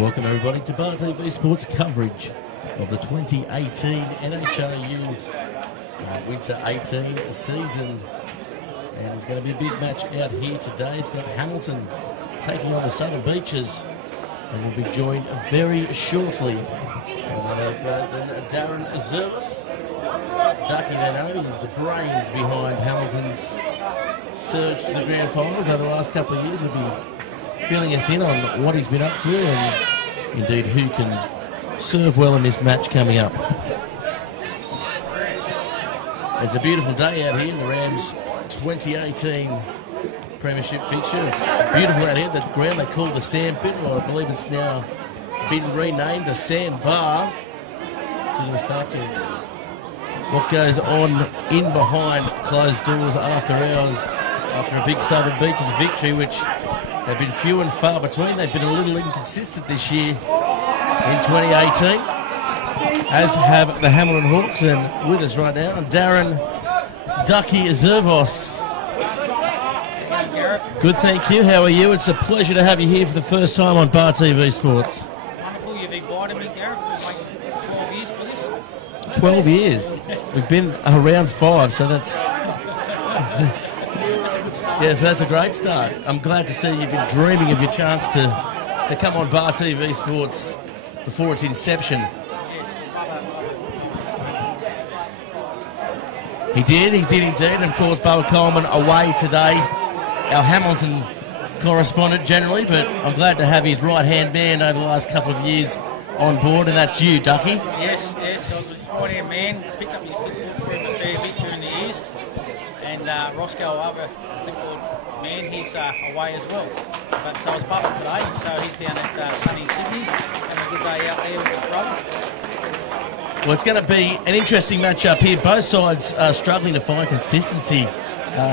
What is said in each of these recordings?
Welcome everybody to Bar TV Sports coverage of the 2018 NHRU Winter 18 season. And it's going to be a big match out here today. It's got Hamilton taking on the Southern Beaches, and we'll be joined very shortly by Darren Zervis. Ducky, they know, he's the brains behind Hamilton's surge to the grand finals over the last couple of years. He'll be filling us in on what he's been up to and indeed who can serve well in this match coming up. It's a beautiful day out here in the Rams 2018 Premiership fixture. It's beautiful out here. The ground they call the Sand Pit, or I believe it's now been renamed the Sand Bar, to the fact of what goes on in behind closed doors after hours, after a big Southern Beaches victory, which they've been few and far between. They've been a little inconsistent this year in 2018, as have the Hamilton Hawks. And with us right now, Darren Ducky Zervos. Good, thank you. How are you? It's a pleasure to have you here for the first time on Bar TV Sports. Wonderful. You've invited me, Gareth. We've waited 12 years for this. 12 years. We've been around 5, so that's... Yeah, so that's a great start. I'm glad to see you've been dreaming of your chance to come on Bar TV Sports before its inception. He did indeed. And of course, Bubba Coleman away today, our Hamilton correspondent generally, but I'm glad to have his right-hand man over the last couple of years on board, and that's you, Ducky. Yes, I was his right-hand man, picked up his clipboard for him a fair bit during the years, and Roscoe, other clipboard man, he's away as well. But so it's Bubba today, so he's down at sunny Sydney, having a good day out there with his brother. Well, it's going to be an interesting match-up here. Both sides are struggling to find consistency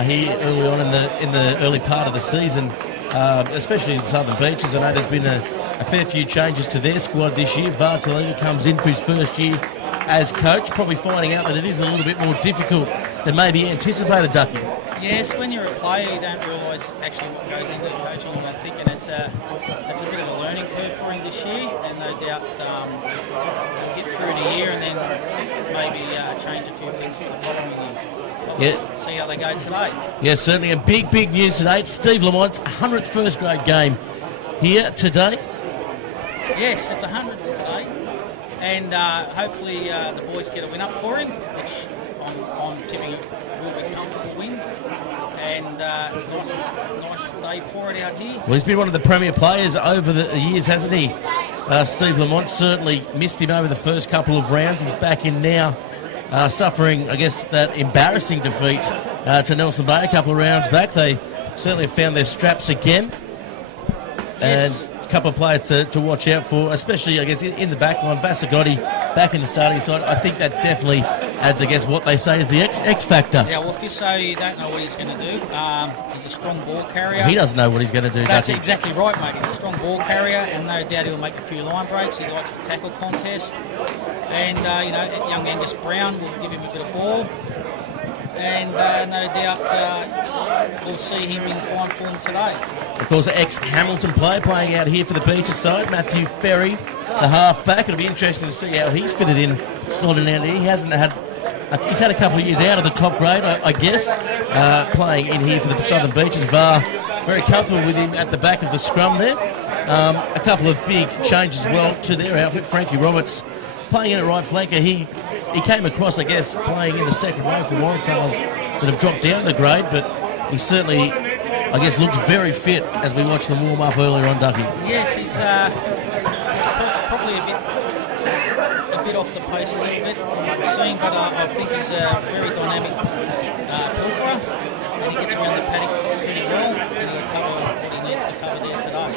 here early on in the early part of the season, especially in Southern Beaches. I know there's been a fair few changes to their squad this year. Bartolini comes in for his first year as coach, probably finding out that it is a little bit more difficult than maybe anticipated, Ducky. Yes, when you're a player, you don't realise actually what goes into coaching, I think, and it's a bit of a learning curve for him this year, and no doubt he'll get through the year and then maybe change a few things for the following year. We'll see how they go today. Yes, certainly, and big news today. It's Steve Lamont's 100th first grade game here today. Yes, it's 100 today, and hopefully the boys get a win up for him, which I'm tipping it will be a comfortable win, and it's a nice day for it out here. Well, he's been one of the premier players over the years, hasn't he? Steve Lamont, certainly missed him over the first couple of rounds. He's back in now, suffering, I guess, that embarrassing defeat to Nelson Bay a couple of rounds back. They certainly have found their straps again. Yes. And a couple of players to watch out for, especially, I guess, in the back line. Vasagotti back in the starting side. I think that definitely adds, I guess, what they say is the X factor. Yeah, well, if you say you don't know what he's going to do, he's a strong ball carrier. He doesn't know what he's going to do, That's does he? exactly right, mate. He's a strong ball carrier, and no doubt he'll make a few line breaks. He likes the tackle contest. And, young Angus Brown will give him a bit of ball. And no doubt we'll see him in fine form today. Of course, ex-Hamilton player playing out here for the Beaches side, Matthew Ferry, the half-back. It'll be interesting to see how he's fitted in, slotted out here. He's had a couple of years out of the top grade, I guess, playing in here for the Southern Beaches. VAR very comfortable with him at the back of the scrum there. A couple of big changes as well to their outfit. Frankie Roberts playing in at right flanker. He came across, I guess, playing in the second row for Warrantales that have dropped down the grade, but he certainly, I guess, looks very fit as we watch them warm up earlier on, Ducky. Yes, he's probably a bit off the pace a little bit from what I've seen, but I think he's a very dynamic pilferer, and he gets around the paddock pretty well, and he'll cover what he needs to cover there today.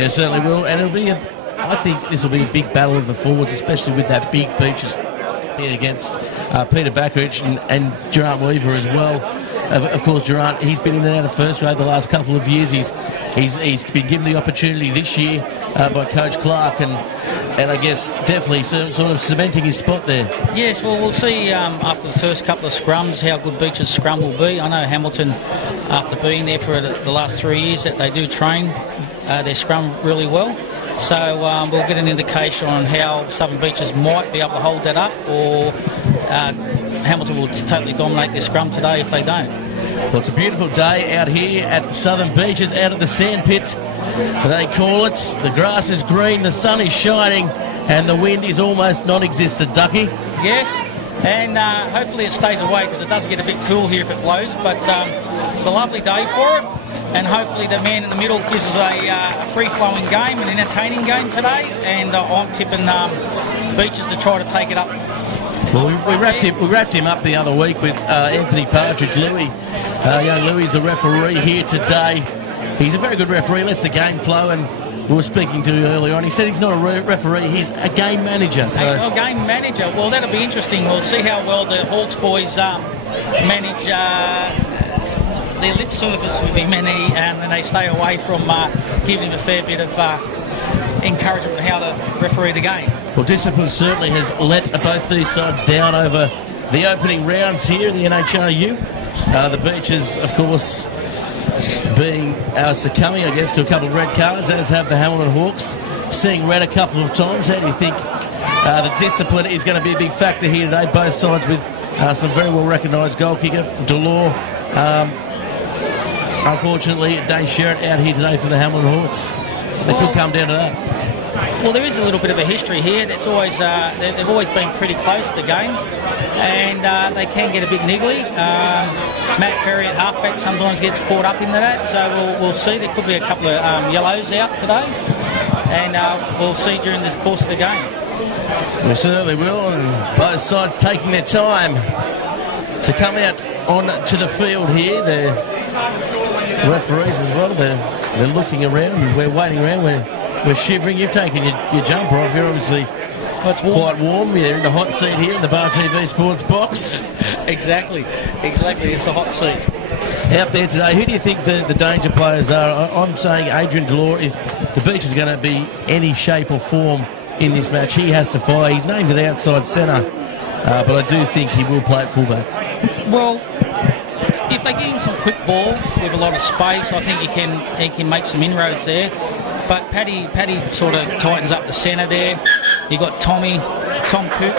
Yeah, certainly will, and it'll be I think this will be a big battle of the forwards, especially with that big Beaches here against Peter Backerich and Gerard Weaver as well. Of course, Gerard, he's been in and out of first grade the last couple of years. He's been given the opportunity this year by Coach Clark, and I guess definitely sort of cementing his spot there. Yes, well, we'll see after the first couple of scrums how good Beaches' scrum will be. I know Hamilton, after being there for the last 3 years, that they do train their scrum really well. So we'll get an indication on how Southern Beaches might be able to hold that up, or Hamilton will totally dominate their scrum today if they don't. Well, it's a beautiful day out here at Southern Beaches, out at the sand pit, they call it. The grass is green, the sun is shining, and the wind is almost non-existent, Ducky. Yes, and hopefully it stays away, because it does get a bit cool here if it blows, but it's a lovely day for it, and hopefully the man in the middle gives us a free-flowing game, an entertaining game today, and I'm tipping Beaches to try to take it up. Well, we wrapped him up the other week with Anthony Partridge. Louis, young Louis is the referee here today. He's a very good referee, lets the game flow, and we were speaking to earlier on. He said he's not a referee, he's a game manager. So. A game manager. Well, that'll be interesting. We'll see how well the Hawks boys manage their lip service with him, and they stay away from giving him a fair bit of encouragement on how to referee the game. Well, discipline certainly has let both these sides down over the opening rounds here in the NHRU. The Beaches, of course, being succumbing, I guess, to a couple of red cards, as have the Hamilton Hawks, seeing red a couple of times. How do you think the discipline is going to be a big factor here today? Both sides with some very well recognised goal kicker, Delore. Unfortunately, Dane Sherritt out here today for the Hamilton Hawks. They could come down to that. Well, there is a little bit of a history here. That's always they've always been pretty close to games, and they can get a bit niggly. Matt Ferry at halfback sometimes gets caught up into that, so we'll see. There could be a couple of yellows out today, and we'll see during the course of the game. We certainly will, and both sides taking their time to come out on to the field here. The referees as well, they're looking around, we're waiting around, we're shivering. You've taken your jumper off. You're obviously quite warm. You're in the hot seat here in the Bar TV Sports box. Exactly. It's the hot seat. Out there today, who do you think the danger players are? I'm saying Adrian Delore. If the Beach is going to be any shape or form in this match, he has to fire. He's named at outside centre, but I do think he will play at fullback. Well, if they give him some quick ball with a lot of space, I think he can make some inroads there. But Paddy sort of tightens up the centre there. You got Tom Coop.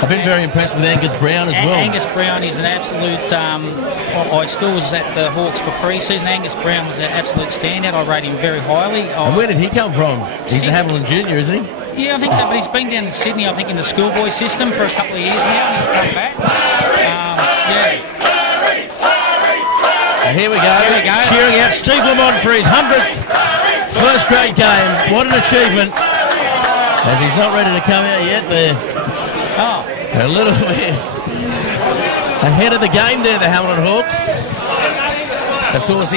I've been very impressed with Angus Brown as well. Angus Brown is an absolute... I still was at the Hawks for pre-season. Angus Brown was an absolute standout. I rate him very highly. And where did he come from? He's a Hamilton Junior, isn't he? Yeah, I think so. But he's been down in Sydney, I think, in the schoolboy system for a couple of years now, and he's come back. Here we go. Cheering out Steve Lamont for his 100th first grade game. What an achievement. As he's not ready to come out yet. They're a little bit ahead of the game there, the Hamilton Hawks. Of course,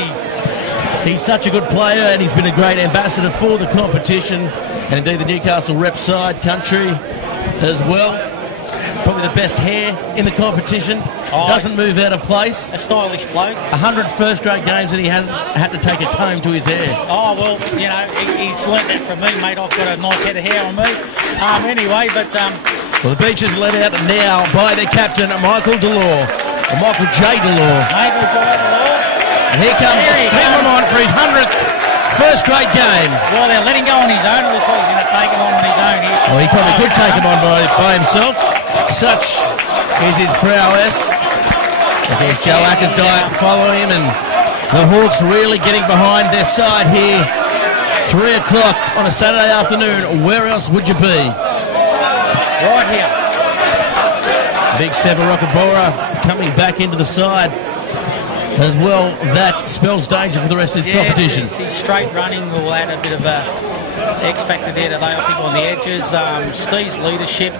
he's such a good player, and he's been a great ambassador for the competition, and indeed the Newcastle rep side country as well. Probably the best hair in the competition. Doesn't move out of place. A stylish bloke. 100 first grade games, and he hasn't had to take a comb to his hair. Oh, well, you know, he's learnt that from me, mate. I've got a nice head of hair on me. Anyway, but... Well, the Beach is led out now by their captain, Michael Delore. Michael J. Delore. And here comes Steve Lamont for his 100th first grade game. Well, they're letting go on his own. Looks like he's going to take him on his own here. Well, he probably could take him on by himself. Such is his prowess. There's Joe Ackersdyke following him, and the Hawks really getting behind their side here. 3 o'clock on a Saturday afternoon. Where else would you be? Right here. Big Seba Rockabora coming back into the side as well. That spells danger for the rest of this competition. He's straight running will add a bit of a X factor there today, I think, on the edges. Steve's leadership,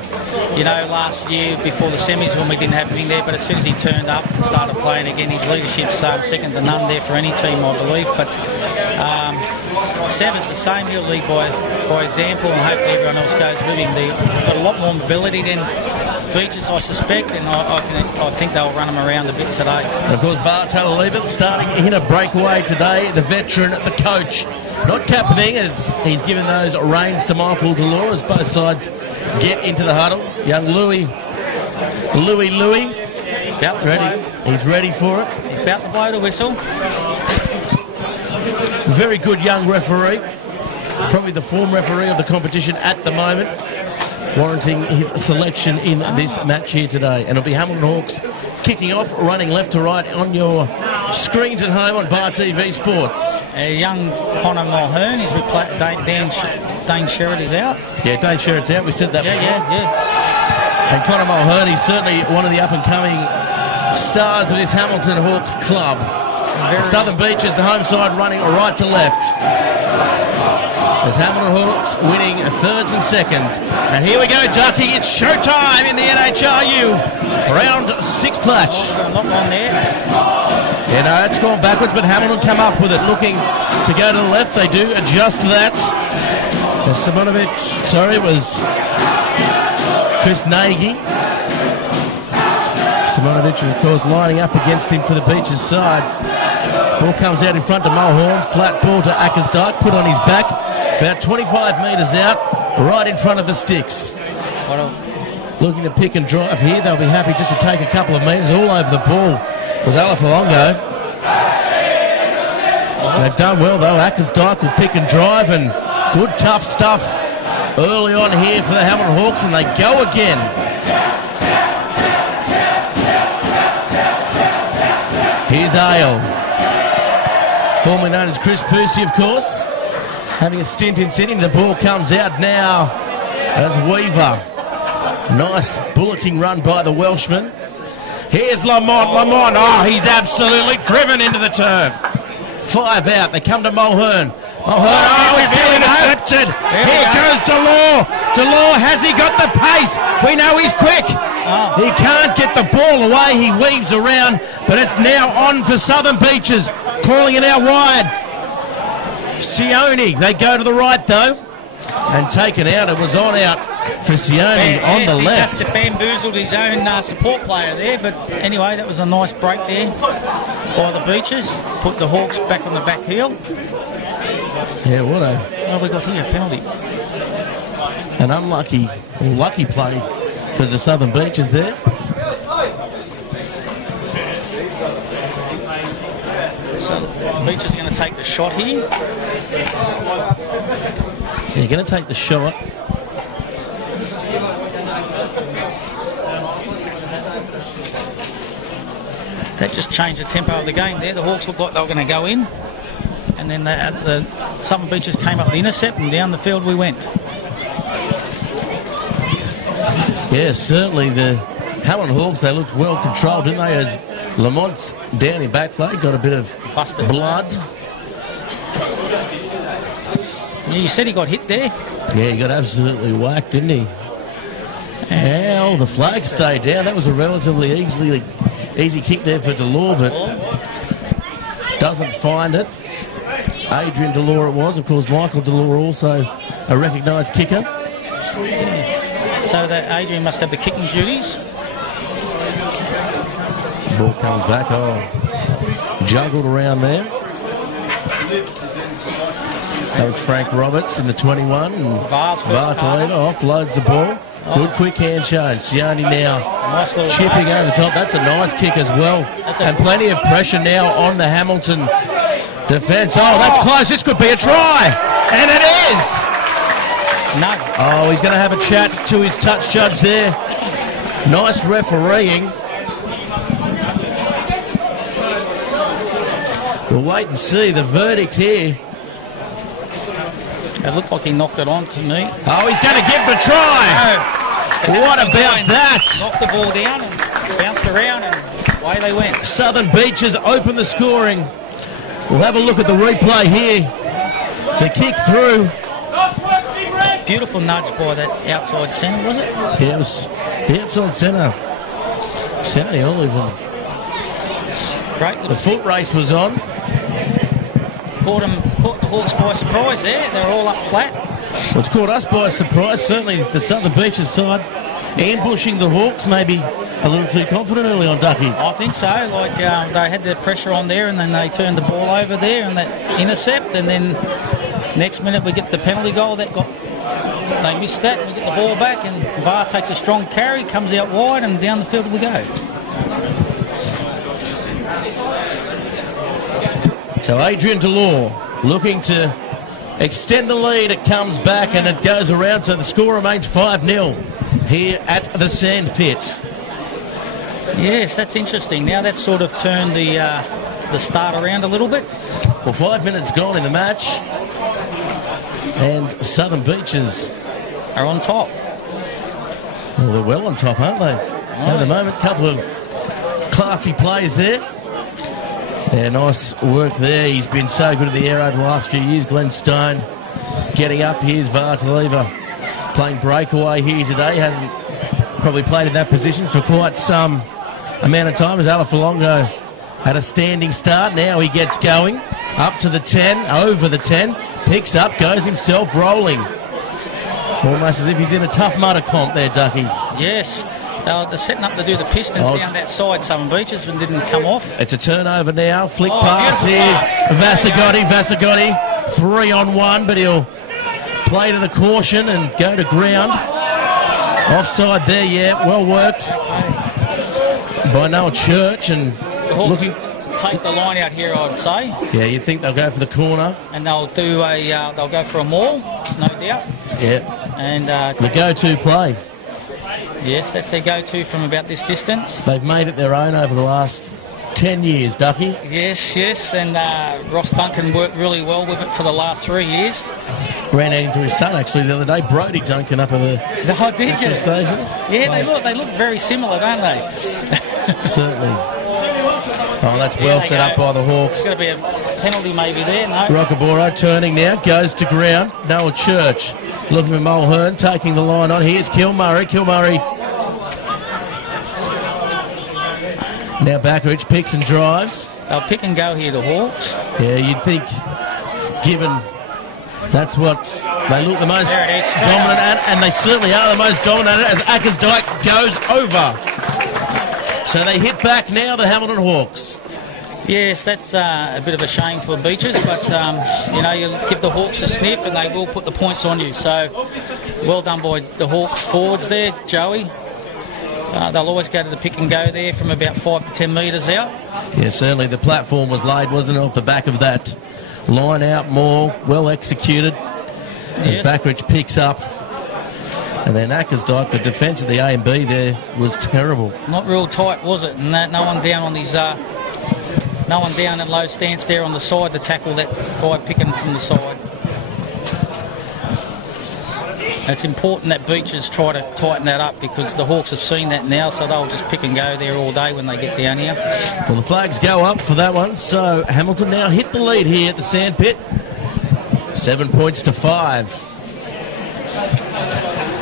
you know, last year before the semis when we didn't have him there, but as soon as he turned up and started playing again, his leadership's second to none there for any team, I believe. But Seba's the same. He'll lead by example, and hopefully everyone else goes with him. They've got a lot more mobility than Beaches, I suspect, and I think they'll run him around a bit today. And of course, Vartel Liebert starting in a breakaway today, the veteran, the coach. Not captaining, as he's given those reins to Michael Delore as both sides get into the huddle. Young Louis. About ready. He's ready for it. He's about to blow the whistle. Very good young referee. probably the form referee of the competition at the moment, warranting his selection in this match here today. And it'll be Hamilton Hawks kicking off, running left to right on your screens at home on Bar TV Sports. Young Connor Mulhern is with Dane Sherritt is out. Yeah, Dane Sherritt's out. We said that before. Yeah. And Connor Mulhern, he's certainly one of the up-and-coming stars of this Hamilton Hawks club. Southern Beaches, the home side, running right to left. As Hamilton Hawks winning thirds and seconds. And here we go, Ducky. It's showtime in the NHRU. Round 6 clutch. Not on there. Yeah, no, it's gone backwards, but Hamilton come up with it, looking to go to the left. They do adjust that. Simonovic, sorry, it was Chris Nagy. Simonovic, of course, lining up against him for the Beaches side. Ball comes out in front to Mulhern. Flat ball to Ackersdyke, put on his back. About 25 metres out, right in front of the sticks. Looking to pick and drive here. They'll be happy just to take a couple of metres. All over the ball was Alafalongo. They've done well, though. Ackersdyke will pick and drive, and good tough stuff early on here for the Hamilton Hawks, and they go again. Here's Ale. Formerly known as Chris Pusey, of course. Having a stint in Sydney. The ball comes out now as Weaver. Nice bullocking run by the Welshman. Here's Lamont. Lamont, oh, he's absolutely driven into the turf. 5 out. They come to Mulhern. Mulhern, oh, he's being intercepted. Here goes Delore. Delore, has he got the pace? We know he's quick. He can't get the ball away. He weaves around, but it's now on for Southern Beaches. Calling it out wide. Sione, they go to the right though, and taken out. It was on out for Sione on the left. He just bamboozled his own support player there, but anyway, that was a nice break there by the Beaches. Put the Hawks back on the back heel. Yeah, what a... Oh, we got here, a penalty. An unlucky, or lucky play for the Southern Beaches there. So Beach is going to take the shot here. They're going to take the shot. That just changed the tempo of the game there. The Hawks looked like they were going to go in, and then the Southern Beaches came up the intercept, and down the field we went. Yeah, certainly the Hamilton Hawks, they looked well controlled, didn't they? As Lamont's down in back play, got a bit of Busted blood. Yeah, you said he got hit there. Yeah, he got absolutely whacked, didn't he? Well, the flag stayed down. That was a relatively easy kick there for Delore, but doesn't find it. Adrian Delore it was. Of course, Michael Delore also a recognised kicker. So that Adrian must have the kicking duties. Ball comes back. Oh, juggled around there. That was Frank Roberts in the 21. Bartolino offloads the ball. Good quick hand shown. Sione now nice chipping over the top. That's a nice kick as well. And plenty of pressure now on the Hamilton defence. Oh, that's close. This could be a try. And it is. No. Oh, he's going to have a chat to his touch judge there. Nice refereeing. We'll wait and see the verdict here. It looked like he knocked it on to me. Oh, he's going to give the try. No. What about that? Knocked the ball down and bounced around, and away they went. Southern Beaches open the scoring. We'll have a look at the replay here. The kick through. Beautiful nudge by that outside centre, was it? Yeah, it was the outside centre. Sonny Oliver. Great. The foot race was on. Caught the Hawks by surprise there. They're all up flat. Well, it's caught us by surprise. Certainly the Southern Beaches side ambushing the Hawks, maybe a little too confident early on, Ducky. I think so. Like they had the pressure on there, and then they turned the ball over there, and that intercept, and then next minute we get the penalty goal that got. They missed that, and we get the ball back, and VAR takes a strong carry, comes out wide, and down the field we go. So Adrian Delore looking to extend the lead. It comes back and it goes around, so the score remains 5-0 here at the Sandpit. Yes, that's interesting. Now that's sort of turned the start around a little bit. Well, 5 minutes gone in the match, and Southern Beaches are on top. Well, they're well on top, aren't they? At the moment, couple of classy plays there. Yeah, nice work there. He's been so good in the air over the last few years. Glenn Stone getting up. Here's Vartaleva playing breakaway here today. Hasn't probably played in that position for quite some amount of time, as Alafalongo had a standing start. Now he gets going. Up to the 10, over the 10. Picks up, goes himself rolling. Almost as if he's in a tough mudder comp there, Ducky. Yes. They're setting up to do the Pistons down that side, Southern Beaches, but didn't come off. It's a turnover now. Flick pass. Here's Vasagotti. Vasagotti, 3-on-1, but he'll play to the caution and go to ground. Offside there, yeah. Well worked by Noel Church. And looking... take the line out here, I'd say. Yeah, you'd think they'll go for the corner. And they'll do they'll go for a maul, no doubt. Yeah. And the go-to play. Yes, that's their go-to from about this distance. They've made it their own over the last 10 years, Ducky. Yes, yes, and Ross Duncan worked really well with it for the last 3 years. Ran into his son, actually, the other day, Brody Duncan, up at the station. Yeah, they look very similar, don't they? Certainly. Oh, that's well set up by the Hawks. There's going to be a penalty maybe there, no? Rockaboro turning now, goes to ground. Noel Church looking for Mulhern, taking the line on. Here's Kilmurray. Kilmurray now Backridge picks and drives. They'll pick and go here, the Hawks. Yeah, you'd think, given that's what they look the most dominant at, and they certainly are the most dominant as Ackersdyke goes over. So they hit back now, the Hamilton Hawks. Yes, that's a bit of a shame for Beaches, but, you give the Hawks a sniff and they will put the points on you. So, well done by the Hawks forwards there, Joey. They'll always go to the pick and go there from about 5 to 10 metres out. Yeah, certainly the platform was laid, wasn't it, off the back of that line out more, well executed. As Backridge picks up. And then Ackersdyke, the defence of the A and B there was terrible. Not real tight, was it? And no one down on his, no one down in low stance there on the side to tackle that guy picking from the side. It's important that Beaches try to tighten that up because the Hawks have seen that now, so they'll just pick and go there all day when they get down here. Well, the flags go up for that one, so Hamilton now hit the lead here at the Sandpit. 7 points to 5.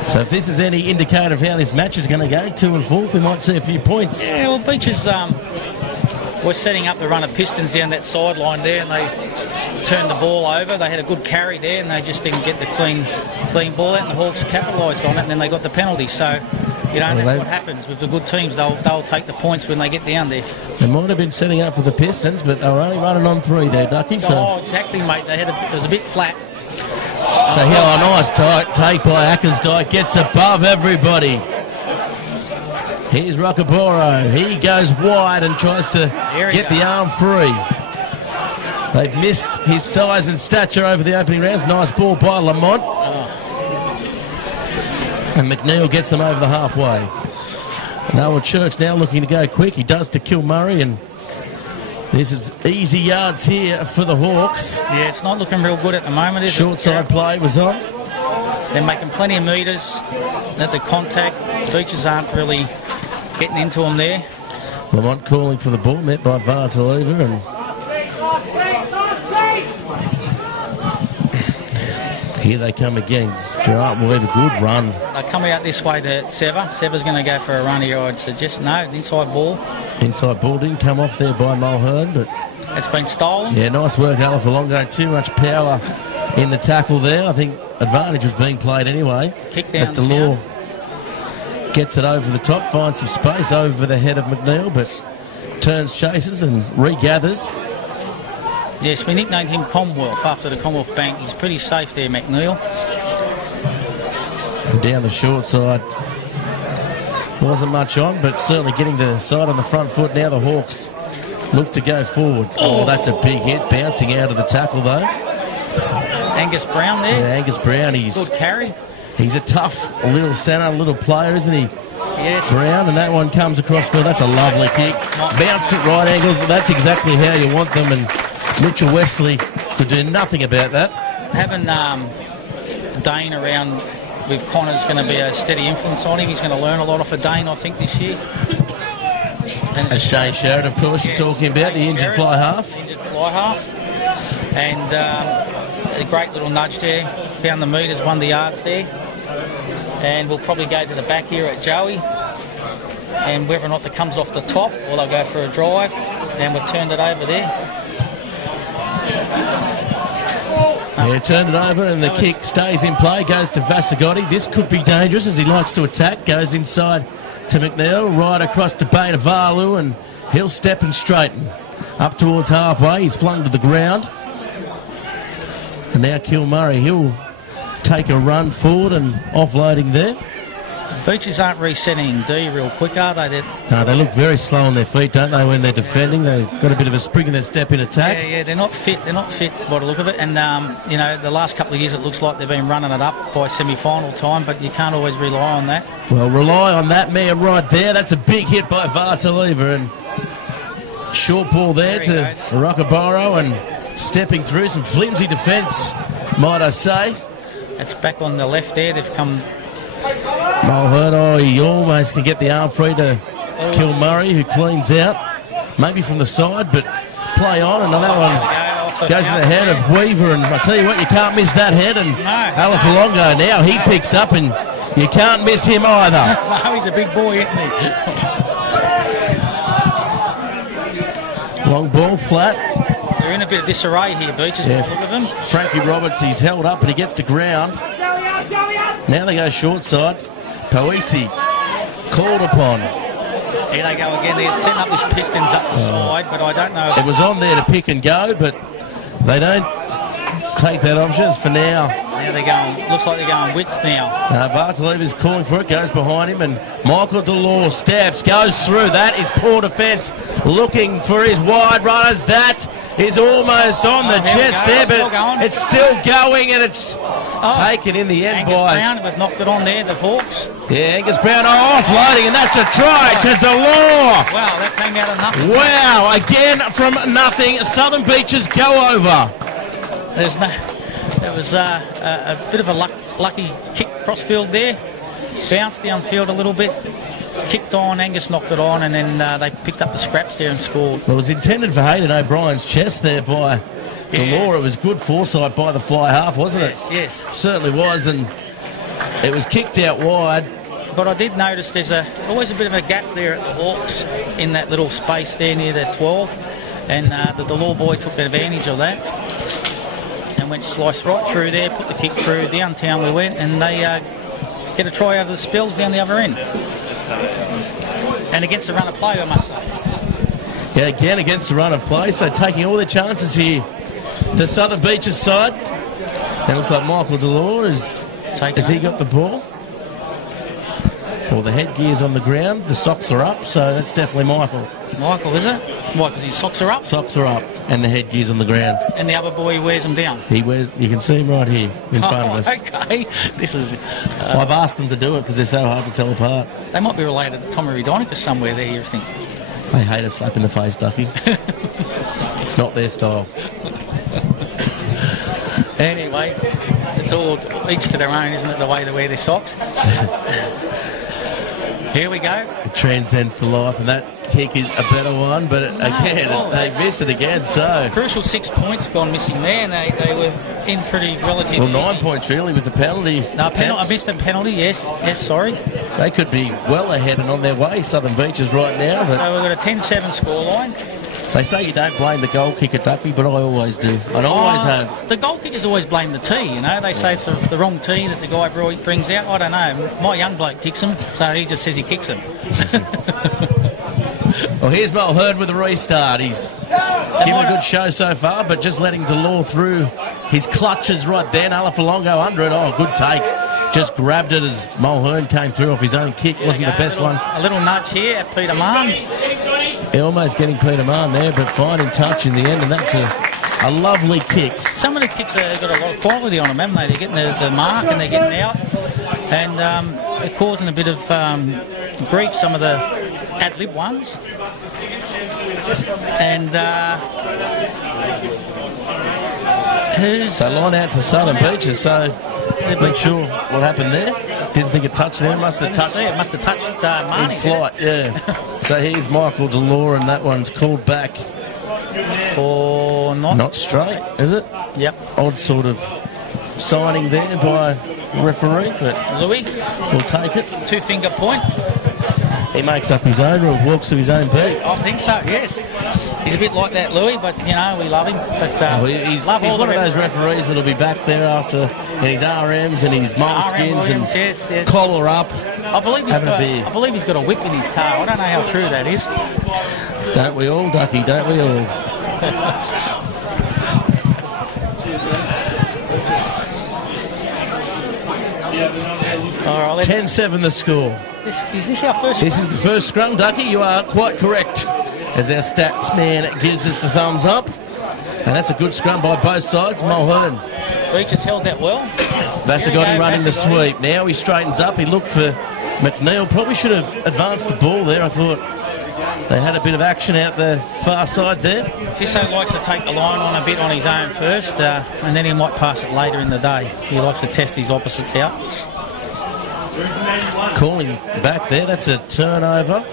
So if this is any indicator of how this match is going to go, 2 and 4, we might see a few points. Yeah, well, Beaches were setting up the run of Pistons down that sideline there, and they turned the ball over. They had a good carry there, and they just didn't get the clean ball out, and the Hawks capitalised on it, and then they got the penalty. So, that's what happens with the good teams. They'll take the points when they get down there. They might have been setting up for the Pistons, but they were only running on 3 there, Ducky. So. Oh, exactly, mate. It was a bit flat. So here, a nice take by Ackersdyke, gets above everybody. Here's Rockaboro. He goes wide and tries to get the arm free. They've missed his size and stature over the opening rounds. Nice ball by Lamont. And McNeil gets them over the halfway. Noah Church now looking to go quick. He does to Kilmurray, and this is easy yards here for the Hawks. Yeah, it's not looking real good at the moment, is it? Short side play was on. They're making plenty of metres at the contact. Beaches aren't really getting into them there. Lamont calling for the ball, met by Vartaleva, and here they come again. Gerard will have a good run. They come out this way to Sever. Sever's going to go for a run here, I'd suggest. No, inside ball. Inside ball didn't come off there by Mulhern, but it's been stolen. Yeah, nice work, Alafalongo. Too much power in the tackle there. I think advantage was being played anyway. Kick down. But Delore gets it over the top, finds some space over the head of McNeil, but turns, chases and regathers. Yes, we nicknamed him Commonwealth after the Commonwealth Bank. He's pretty safe there, McNeil. And down the short side. Wasn't much on, but certainly getting the side on the front foot. Now the Hawks look to go forward. Oh, that's a big hit, bouncing out of the tackle though. Angus Brown there. Yeah, Angus Brown, Good carry. he's a tough little centre, little player, isn't he? Yes. Brown, and that one comes across field. That's a lovely kick. Bounced at right angles. That's exactly how you want them, and Mitchell Wesley could do nothing about that. Having Dane around with Connor's going to be a steady influence on him. He's going to learn a lot off of Dane, I think, this year. That's Shane Sherrod, of course, you're talking about, the injured fly half. Injured fly half. And a great little nudge there. Found the metres, won the yards there. And we'll probably go to the back here at Joey. And whether or not it comes off the top, or they'll go for a drive. And we've turned it over there. Yeah, turned it over, and the kick stays in play, goes to Vasagotti. This could be dangerous as he likes to attack. Goes inside to McNeil, right across to Bainavalu, and he'll step and straighten. Up towards halfway, he's flung to the ground. And now Kilmurray, he'll take a run forward and offloading there. Beaches aren't resetting D real quick, are they? No, they look very slow on their feet, don't they, when they're defending? They've got a bit of a spring in their step in attack. Yeah, they're not fit. They're not fit by the look of it. And, you know, the last couple of years it looks like they've been running it up by semi-final time, but you can't always rely on that. Well, rely on that man right there. That's a big hit by Vartaleva, and short ball there to Rockaboro, and stepping through some flimsy defence, might I say. It's back on the left there. They've come... Mulhern, he almost can get the arm free to Kilmurray, who cleans out. Maybe from the side, but play on. And that one goes in the head of Weaver. And I tell you what, you can't miss that head. And Alafalongo now, he picks up, and you can't miss him either. No, he's a big boy, isn't he? Long ball, flat. They're in a bit of disarray here, Beaches. Yeah. Look at them. Frankie Roberts, he's held up, but he gets to ground. Now they go short side. Poisi called upon. Here they go again. They're setting up this Pistons up the side, but I don't know. It was on there to pick and go, but they don't take that option for now. Now they're going, looks like they're going width now. Bartaleva's calling for it, goes behind him, and Michael Delors steps, goes through. That is poor defence, looking for his wide runners. That is almost on the chest there, but it's still going, and it's taken in the end Angus by... Brown, we've knocked it on there, the Hawks. Yeah, Angus Brown offloading, and that's a try to Delors. Wow, that came out of nothing. Wow, again from nothing. Southern Beaches go over. There was a bit of a lucky kick crossfield there. Bounced downfield a little bit. Kicked on, Angus knocked it on, and then they picked up the scraps there and scored. Well, it was intended for Hayden O'Brien's chest there by Delors. It was good foresight by the fly half, wasn't it? Yes. Certainly was, and it was kicked out wide. But I did notice there's always a bit of a gap there at the Hawks in that little space there near the 12, and the Delors boy took advantage of that and went sliced right through there, put the kick through, downtown we went, and they get a try out of the spells down the other end. And against the run of play, I must say. Yeah, again against the run of play, so taking all their chances here. The Southern Beaches side. It looks like Michael Delors has he got the ball? Well, the headgear's on the ground, the socks are up, so that's definitely Michael. Michael, is it? Why, because his socks are up? Socks are up, and the headgear's on the ground. And the other boy wears them down? He wears, you can see him right here in front of us. Okay. This is... I've asked them to do it because they're so hard to tell apart. They might be related to Tommy Riodonicus somewhere there, you think? They hate a slap in the face, Ducky. It's not their style. Anyway, it's all each to their own, isn't it, the way they wear their socks? Here we go. It transcends to life, and that kick is a better one, but they missed it again, so... Crucial 6 points gone missing there, and they were in pretty relatively... Well, 9 points really with the penalty. No, I missed the penalty, yes, sorry. They could be well ahead and on their way, Southern Beaches, right now. But so we've got a 10-7 scoreline. They say you don't blame the goal kicker, Ducky, but I always do. I always have. The goal kickers always blame the tee, you know. They say it's the wrong tee that the guy brings out. I don't know. My young bloke kicks him, so he just says he kicks him. Well, here's Mulhern with a restart. He's given a good show so far, but just letting Delors through his clutches right there. Alafalongo under it. Oh, good take. Just grabbed it as Mulhern came through off his own kick. Wasn't the best one. A little nudge here at Peter Mann. Almost getting Peter Mann there, but finding touch in the end, and that's A lovely kick. Some of the kicks have got a lot of quality on them, haven't they? They're getting the mark and they're getting out. And they're causing a bit of grief, some of the ad-lib ones. And so line out to Southern Beaches, so not sure what happened there. Didn't think it touched there. Must have touched. It must have touched Marnie. In flight, yeah. So here's Michael Delore, and that one's called back. Or not straight, is it? Yep. Odd sort of signing there by the referee, but Louis will take it. 2-finger point. He makes up his own rules, walks to his own beat. I think so, yes. He's a bit like that, Louis, but, we love him. But he's one of those referees that'll be back there after his RMs and his moleskins and yes. collar up. I believe he's got a whip in his car. I don't know how true that is. Don't we all, Ducky? Don't we all? All right, 10-7 the score. Is this our first This scrum? is the first scrum, Ducky. You are quite correct. As our stats man gives us the thumbs up. And that's a good scrum by both sides. Mulhern. Beach has held that well. Vassar got him running the sweep. Now he straightens up. He looked for McNeil. Probably should have advanced the ball there. I thought they had a bit of action out the far side there. Fisso likes to take the line on a bit on his own first, and then he might pass it later in the day. He likes to test his opposites out. Calling back there. That's a turnover.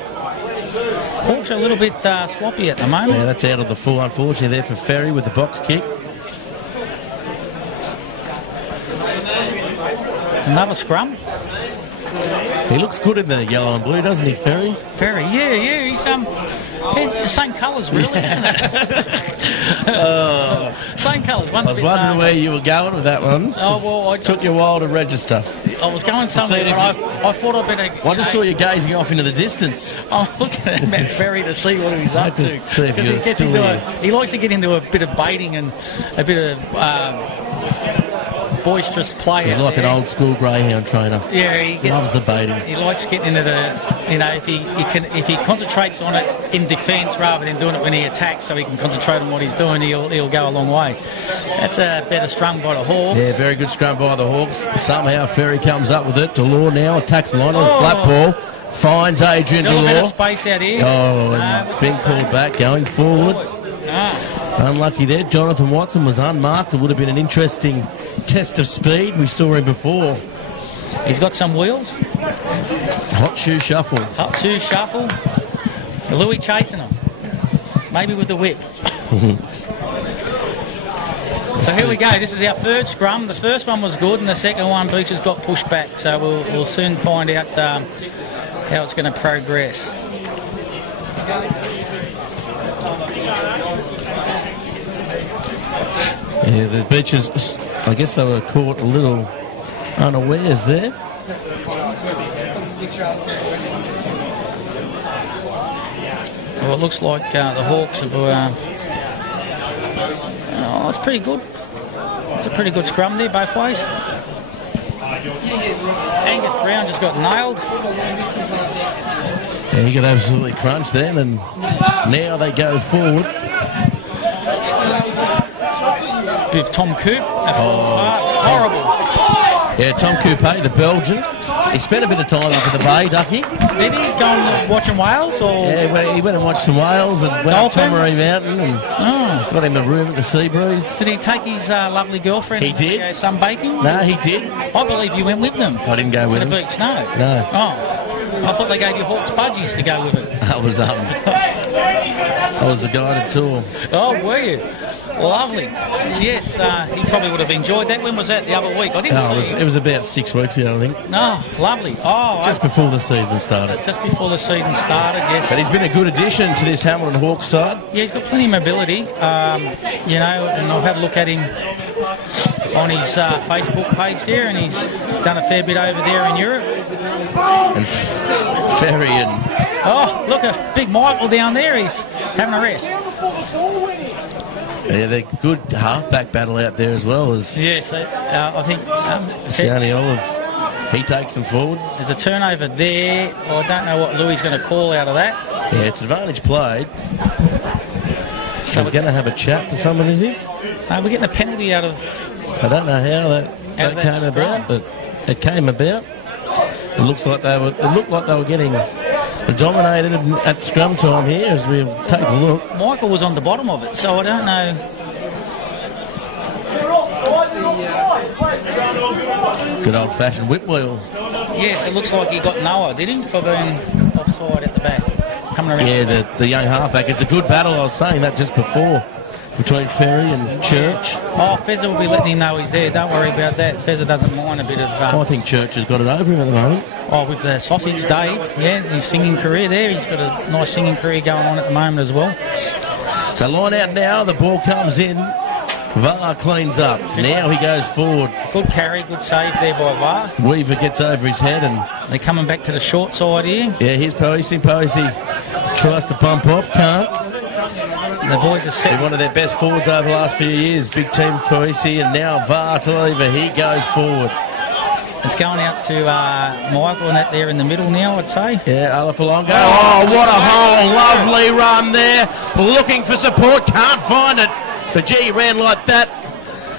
Hawks are a little bit sloppy at the moment. Yeah, that's out of the full, unfortunately, there for Ferry with the box kick. Another scrum. He looks good in the yellow and blue, doesn't he, Ferry? Ferry, yeah. He's the same colours, really, isn't it? Same colours. I was wondering where you were going with that one. Oh, well, I took you a while to register. I was going somewhere, but I thought I'd better... I just saw you gazing off into the distance. I'm looking at Matt Ferry to see what he's up to. See if you're still here. He likes to get into a bit of baiting and a bit of boisterous play. He's like an old school greyhound trainer. Yeah, he loves the baiting. He likes getting into the, if he concentrates on it in defence rather than doing it when he attacks, so he can concentrate on what he's doing, he'll go a long way. That's a better scrum by the Hawks. Yeah, very good scrum by the Hawks. Somehow Ferry comes up with it. Delore now attacks the line on a flat ball. Finds Adrian Still Delore. a bit of space out here. And Finn called back, going forward. Unlucky there. Jonathan Watson was unmarked. It would have been an interesting test of speed. We saw him before. He's got some wheels. Hot shoe shuffle. Louis chasing him. Maybe with the whip. So here we go. This is our third scrum. The first one was good, and the second one, Beaches got pushed back. So we'll soon find out how it's going to progress. Yeah, the Beaches, I guess they were caught a little unawares there. Well, it looks like the Hawks have... that's pretty good. It's a pretty good scrum there, both ways. Angus Brown just got nailed. Yeah, he got absolutely crunched then, and now they go forward. Bit of Tom Coop. Horrible. Yeah, Tom Coupe, the Belgian. He spent a bit of time up in the bay, Ducky. Did he go and watching Wales? Or? Yeah, he went and watched some whales and went up Tomaree Mountain and got him a room at the Seabreeze. Did he take his lovely girlfriend? He did. Sunbaking? No, he did. I believe you went with them. I didn't go with to him. the beach, no? No. Oh, I thought they gave you Hawks budgies to go with it. I was the guided tour. Oh, were you? Lovely. Yes, he probably would have enjoyed that. When was that? The other week? I didn't see it was about 6 weeks ago, I think. No, lovely. Oh, just before the season started. Just before the season started, yes. But he's been a good addition to this Hamilton Hawks side. Yeah, he's got plenty of mobility, and I've had a look at him on his Facebook page there, and he's done a fair bit over there in Europe. And Ferry and... Oh, look, a big Michael down there. He's having a rest. Yeah, they're good halfback battle out there as well. Yes, I think... Siani Olive, he takes them forward. There's a turnover there. I don't know what Louis is going to call out of that. Yeah, it's advantage played. So he's going to have a chat to someone, is he? We're getting a penalty out of... I don't know how that came about, but it came about. It looked like they were getting dominated at scrum time here as we take a look. Michael was on the bottom of it, so I don't know. Good old-fashioned whip wheel. Yes, it looks like he got Noah, did he, for being offside at the back? Coming around. Yeah, the young halfback. It's a good battle. I was saying that just before, between Ferry and Church. Oh, Fezza will be letting him know he's there. Don't worry about that. Fezza doesn't mind a bit of... I think Church has got it over him at the moment. Oh, with the sausage, Dave. Yeah, his singing career there. He's got a nice singing career going on at the moment as well. So line out now. The ball comes in. VAR cleans up. Now he goes forward. Good carry, good save there by VAR. Weaver gets over his head and... They're coming back to the short side here. Yeah, here's Poesi. Poesi tries to pump off, can't. The boys are set. They're one of their best forwards over the last few years. Big team Poesi, and now VAR to lever. He goes forward. It's going out to Michael and that there in the middle now, I'd say. Yeah, Alafalongo. Oh, what a hole. Lovely run there. Looking for support. Can't find it. But gee, he ran like that.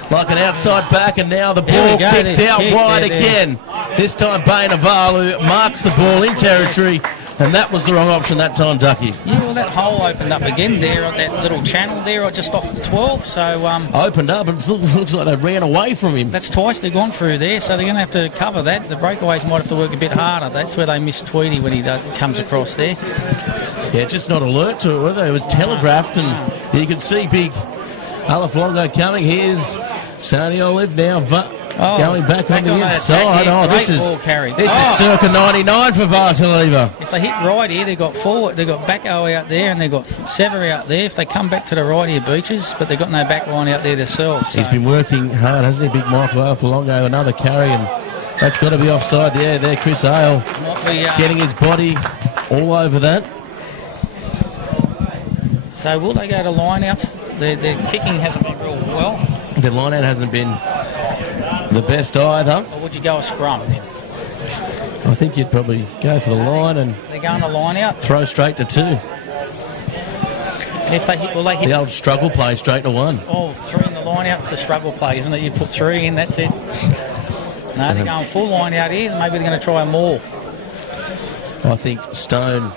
Like an outside back, and now the ball kicked out wide again. This time Bainavalu marks the ball in territory, and that was the wrong option that time, Ducky. Yeah, well, that hole opened up again there on that little channel there, just off the 12. So opened up, and it looks like they ran away from him. That's twice they've gone through there, so they're going to have to cover that. The breakaways might have to work a bit harder. That's where they miss Tweedy when he comes across there. Yeah, just not alert to it, were they? It was telegraphed, and you could see big Alafalongo coming. Here's Sani Olive now going back on the inside. This is circa 99 for Vartaliva. If they hit right here, they've got forward, they've got Backo out there, and they've got Sever out there. If they come back to the right here, Beaches, but they've got no back line out there themselves. So. He's been working hard, hasn't he, big Michael Alafalongo? Another carry, and that's got to be offside. Yeah, there, Chris Hale getting his body all over that. So will they go to line out? The kicking hasn't been real well. The line out hasn't been the best either. Or would you go a scrum then? I think you'd probably go for the line and... They're going to line out? Throw straight to 2. And if they hit... Will they hit... The old struggle play straight to 1. Oh, 3 in the line out's the struggle play, isn't it? You put 3 in, that's it. No, they're going full line out here. Maybe they're going to try a maul. I think Stone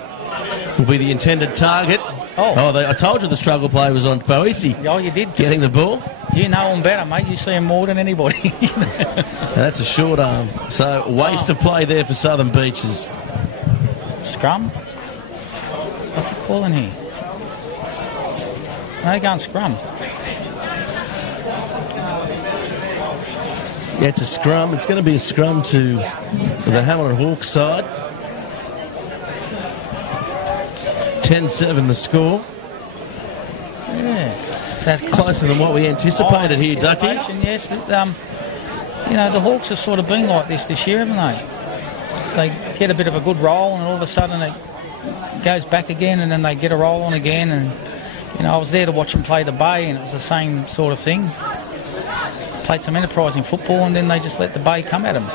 will be the intended target. I told you the struggle play was on Poesi. Oh, you did. Getting the ball. You know him better, mate. You see him more than anybody. That's a short arm. So, waste of play there for Southern Beaches. Scrum? What's he calling here? No, they're going scrum. Yeah, it's a scrum. It's going to be a scrum to the Hamilton Hawks side. 10-7 the score. Yeah. So closer than what we anticipated here, Ducky. Yes. You know, the Hawks have sort of been like this year, haven't they? They get a bit of a good roll, and all of a sudden it goes back again, and then they get a roll on again. And, you know, I was there to watch them play the Bay, and it was the same sort of thing. Played some enterprising football, and then they just let the Bay come at them.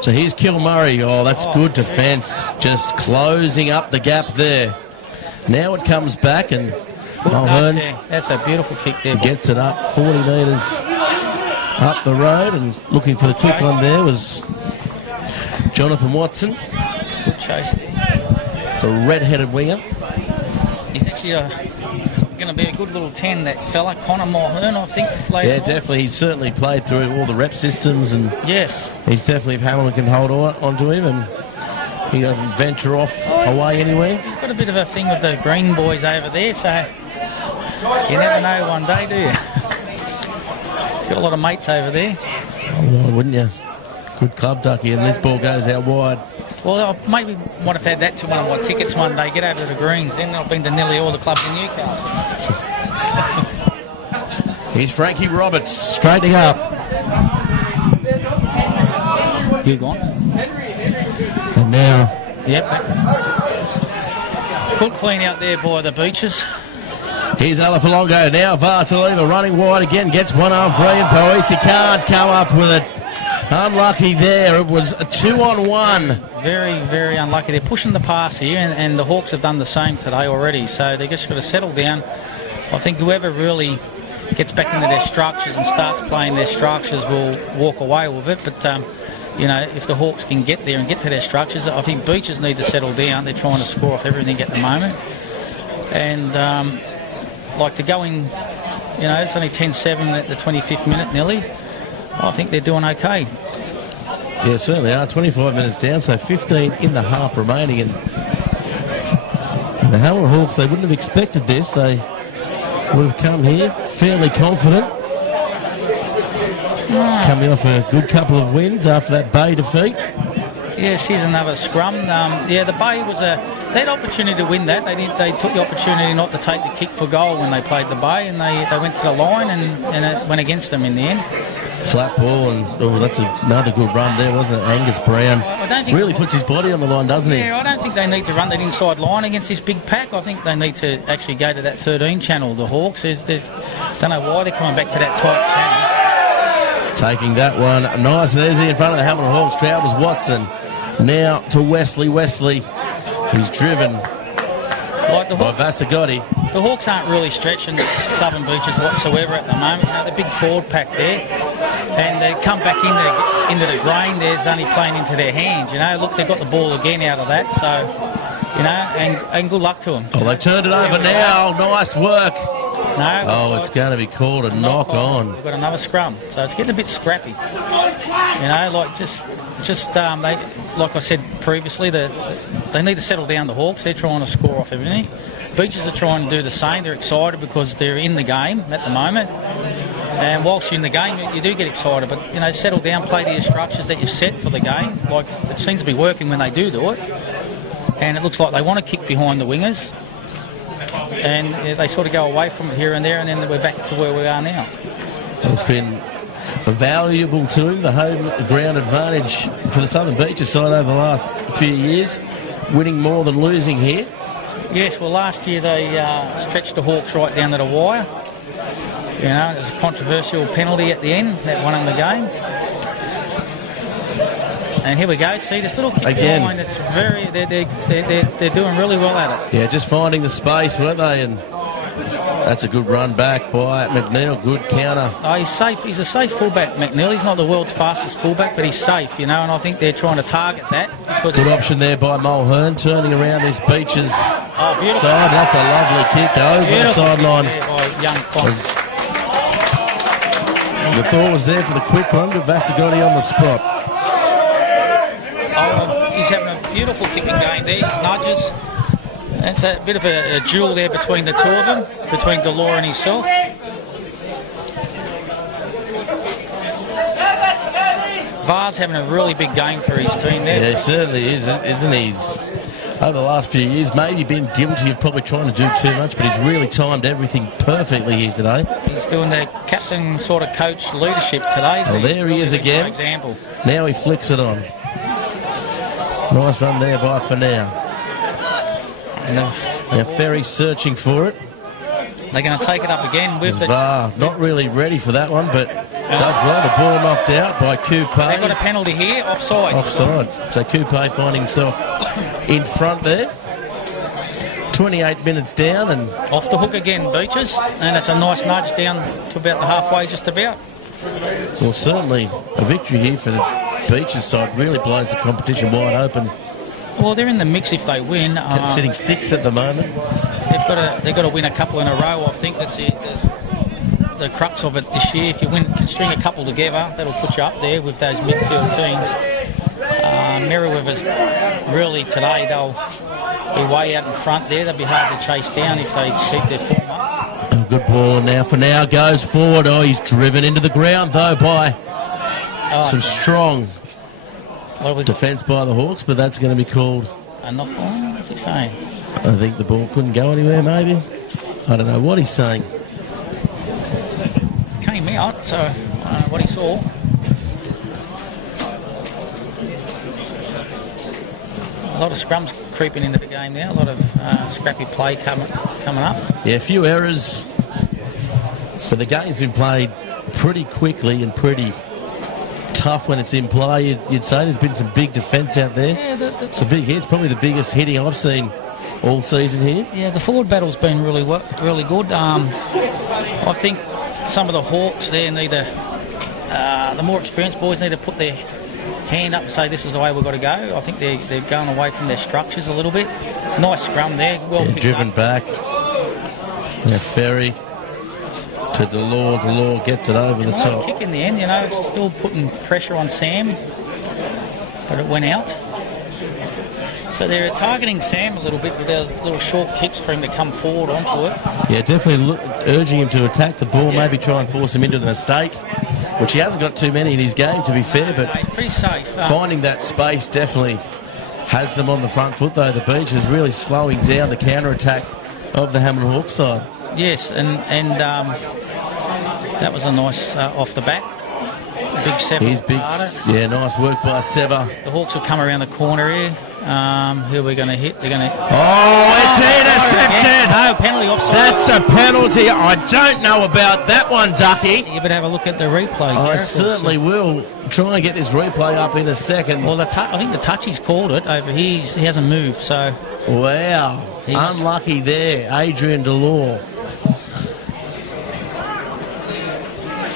So here's Kilmurray. Oh, that's good defence. Just closing up the gap there. Now it comes back, and that's a beautiful kick there. Gets it up 40 metres up the road, and looking for the quick one there was Jonathan Watson. Good chase there. The red-headed winger. He's actually going to be a good little 10, that fella, Connor Mulhern, I think. Yeah, definitely. He's certainly played through all the rep systems, and yes, he's definitely, if Hamilton can hold on to him, and he doesn't venture off away anywhere. He's got a bit of a thing with the green boys over there, so you never know one day, do you? He's got a lot of mates over there. Oh, wouldn't you? Good club, Ducky, and this ball goes out wide. Well, I maybe might have had that to one of my tickets one day, get over to the Greens, then I've been to nearly all the clubs in Newcastle. Here's Frankie Roberts, straightening up. You gone? And now... Yep. Good clean out there by the Beaches. Here's Alafalongo now. Vartaliva running wide again. Gets one arm free, and Poesi can't come up with it. Unlucky there. It was a 2-on-1. Very, very unlucky. They're pushing the pass here, and the Hawks have done the same today already. So they just got to settle down, I think whoever really gets back into their structures and starts playing their structures will walk away with it. But, you know, if the Hawks can get there and get to their structures, I think Beaches need to settle down. They're trying to score off everything at the moment. And, like, to go in, you know, it's only 10-7 at the 25th minute nearly. I think they're doing okay. Yeah, certainly are. 25 minutes down, so 15 in the half remaining. And the Hamilton Hawks, they wouldn't have expected this. They would have come here fairly confident. Coming off a good couple of wins after that Bay defeat. Yes, here's another scrum. Yeah, the Bay was they had opportunity to win that. They took the opportunity not to take the kick for goal when they played the Bay, and they went to the line and it went against them in the end. Flat ball, and that's another good run there, wasn't it? Angus Brown really puts his body on the line, doesn't he? Yeah, I don't think they need to run that inside line against this big pack. I think they need to actually go to that 13 channel, the Hawks. Don't know why they're coming back to that tight channel. Taking that one nice and easy in front of the Hamilton Hawks crowd was Watson. Now to Wesley. Wesley, he's driven by Vasagotti. The Hawks aren't really stretching Southern Beaches whatsoever at the moment. You know, the big forward pack there, and they come back into the grain. There's only playing into their hands. You know, look, they've got the ball again out of that. So, you know, and good luck to them. Oh, they turned it over now. Nice work. No. Oh, it's going to be called a knock on. We've got another scrum, so it's getting a bit scrappy. You know, like they, like I said previously, they need to settle down. The Hawks, they're trying to score off everything. Beaches are trying to do the same. They're excited because they're in the game at the moment. And whilst you're in the game, you do get excited. But, you know, settle down, play to your structures that you've set for the game. Like, it seems to be working when they do it. And it looks like they want to kick behind the wingers. And they sort of go away from it here and there, and then we're back to where we are now. It's been valuable to him, the home ground advantage for the Southern Beaches side over the last few years, winning more than losing here. Yes, well, last year they stretched the Hawks right down to the wire. You know, there's a controversial penalty at the end that won them the game. And here we go. See this little kick behind. It's very. They're doing really well at it. Yeah, just finding the space, weren't they? And that's a good run back by McNeil. Good counter. Oh, he's safe. He's a safe fullback, McNeil. He's not the world's fastest fullback, but he's safe. You know, and I think they're trying to target that. Good option there by Mulhern, turning around these Beaches side. That's a lovely kick over the sideline. The thought was there for the quick one, but Vasagotti on the spot. He's having a beautiful kicking game there. His nudges. That's a bit of a duel there between the two of them, between Delore and himself. Var's having a really big game for his team there. Yeah, he certainly is, isn't he? He's, over the last few years, maybe been guilty of probably trying to do too much, but he's really timed everything perfectly here today. He's doing the captain sort of coach leadership today. Oh, there he is again. Example. Now he flicks it on. Nice run there by Fanau. Now Ferry searching for it. They're going to take it up again with the VAR. Not really ready for that one, but does well. The ball knocked out by Coupe. They've got a penalty here, offside. Offside. So Coupe finding himself in front there. 28 minutes down and off the hook again, Beaches, and it's a nice nudge down to about the halfway, just about. Well, certainly a victory here for the Beaches side really blows the competition wide open. Well, they're in the mix if they win. Sitting 6 at the moment. They've got to win a couple in a row. I think that's the crux of it this year. If you can string a couple together, that'll put you up there with those midfield teams. Merriweather's really today, they'll be way out in front there. They'll be hard to chase down if they keep their form up. Oh, good ball now. Fanau goes forward. Oh, he's driven into the ground though by some strong defence by the Hawks, but that's going to be called a knock on. What's he saying? I think the ball couldn't go anywhere, maybe. I don't know what he's saying. It came out, so what he saw. A lot of scrums creeping into the game now. A lot of scrappy play coming up. Yeah, a few errors, but the game's been played pretty quickly and pretty tough when it's in play. You'd say there's been some big defence out there. Yeah, some big hits, probably the biggest hitting I've seen all season here? Yeah, the forward battle's been really good. I think some of the Hawks there need to, the more experienced boys need to put their hand up and say this is the way we've got to go. I think they're going away from their structures a little bit. Nice scrum there, well picked driven up. Back. Yeah, Ferry to Delore. Delore gets it over the Nice top. kick in the end, it's still putting pressure on Sam, but it went out. So they're targeting Sam a little bit with their little short kicks for him to come forward onto it. Yeah, definitely urging him to attack the ball, maybe try and force him into the mistake, which he hasn't got too many in his game, to be fair, but He's pretty safe. finding that space definitely has them on the front foot, though. The Beach is really slowing down the counter-attack of the Hamilton Hawks side. Yes, and that was a nice off the back. Big Sever. He's big. Yeah, nice work by Sever. The Hawks will come around the corner here. Who are we going to hit? They're going to... Oh, it's intercepted! No, penalty offside. That's a penalty. I don't know about that one, Ducky. You better have a look at the replay. I Gareth. certainly will. Try and get this replay up in a second. Well, I think the touchy's called it over here. He hasn't moved, so... Wow. Unlucky there. Adrian Delore.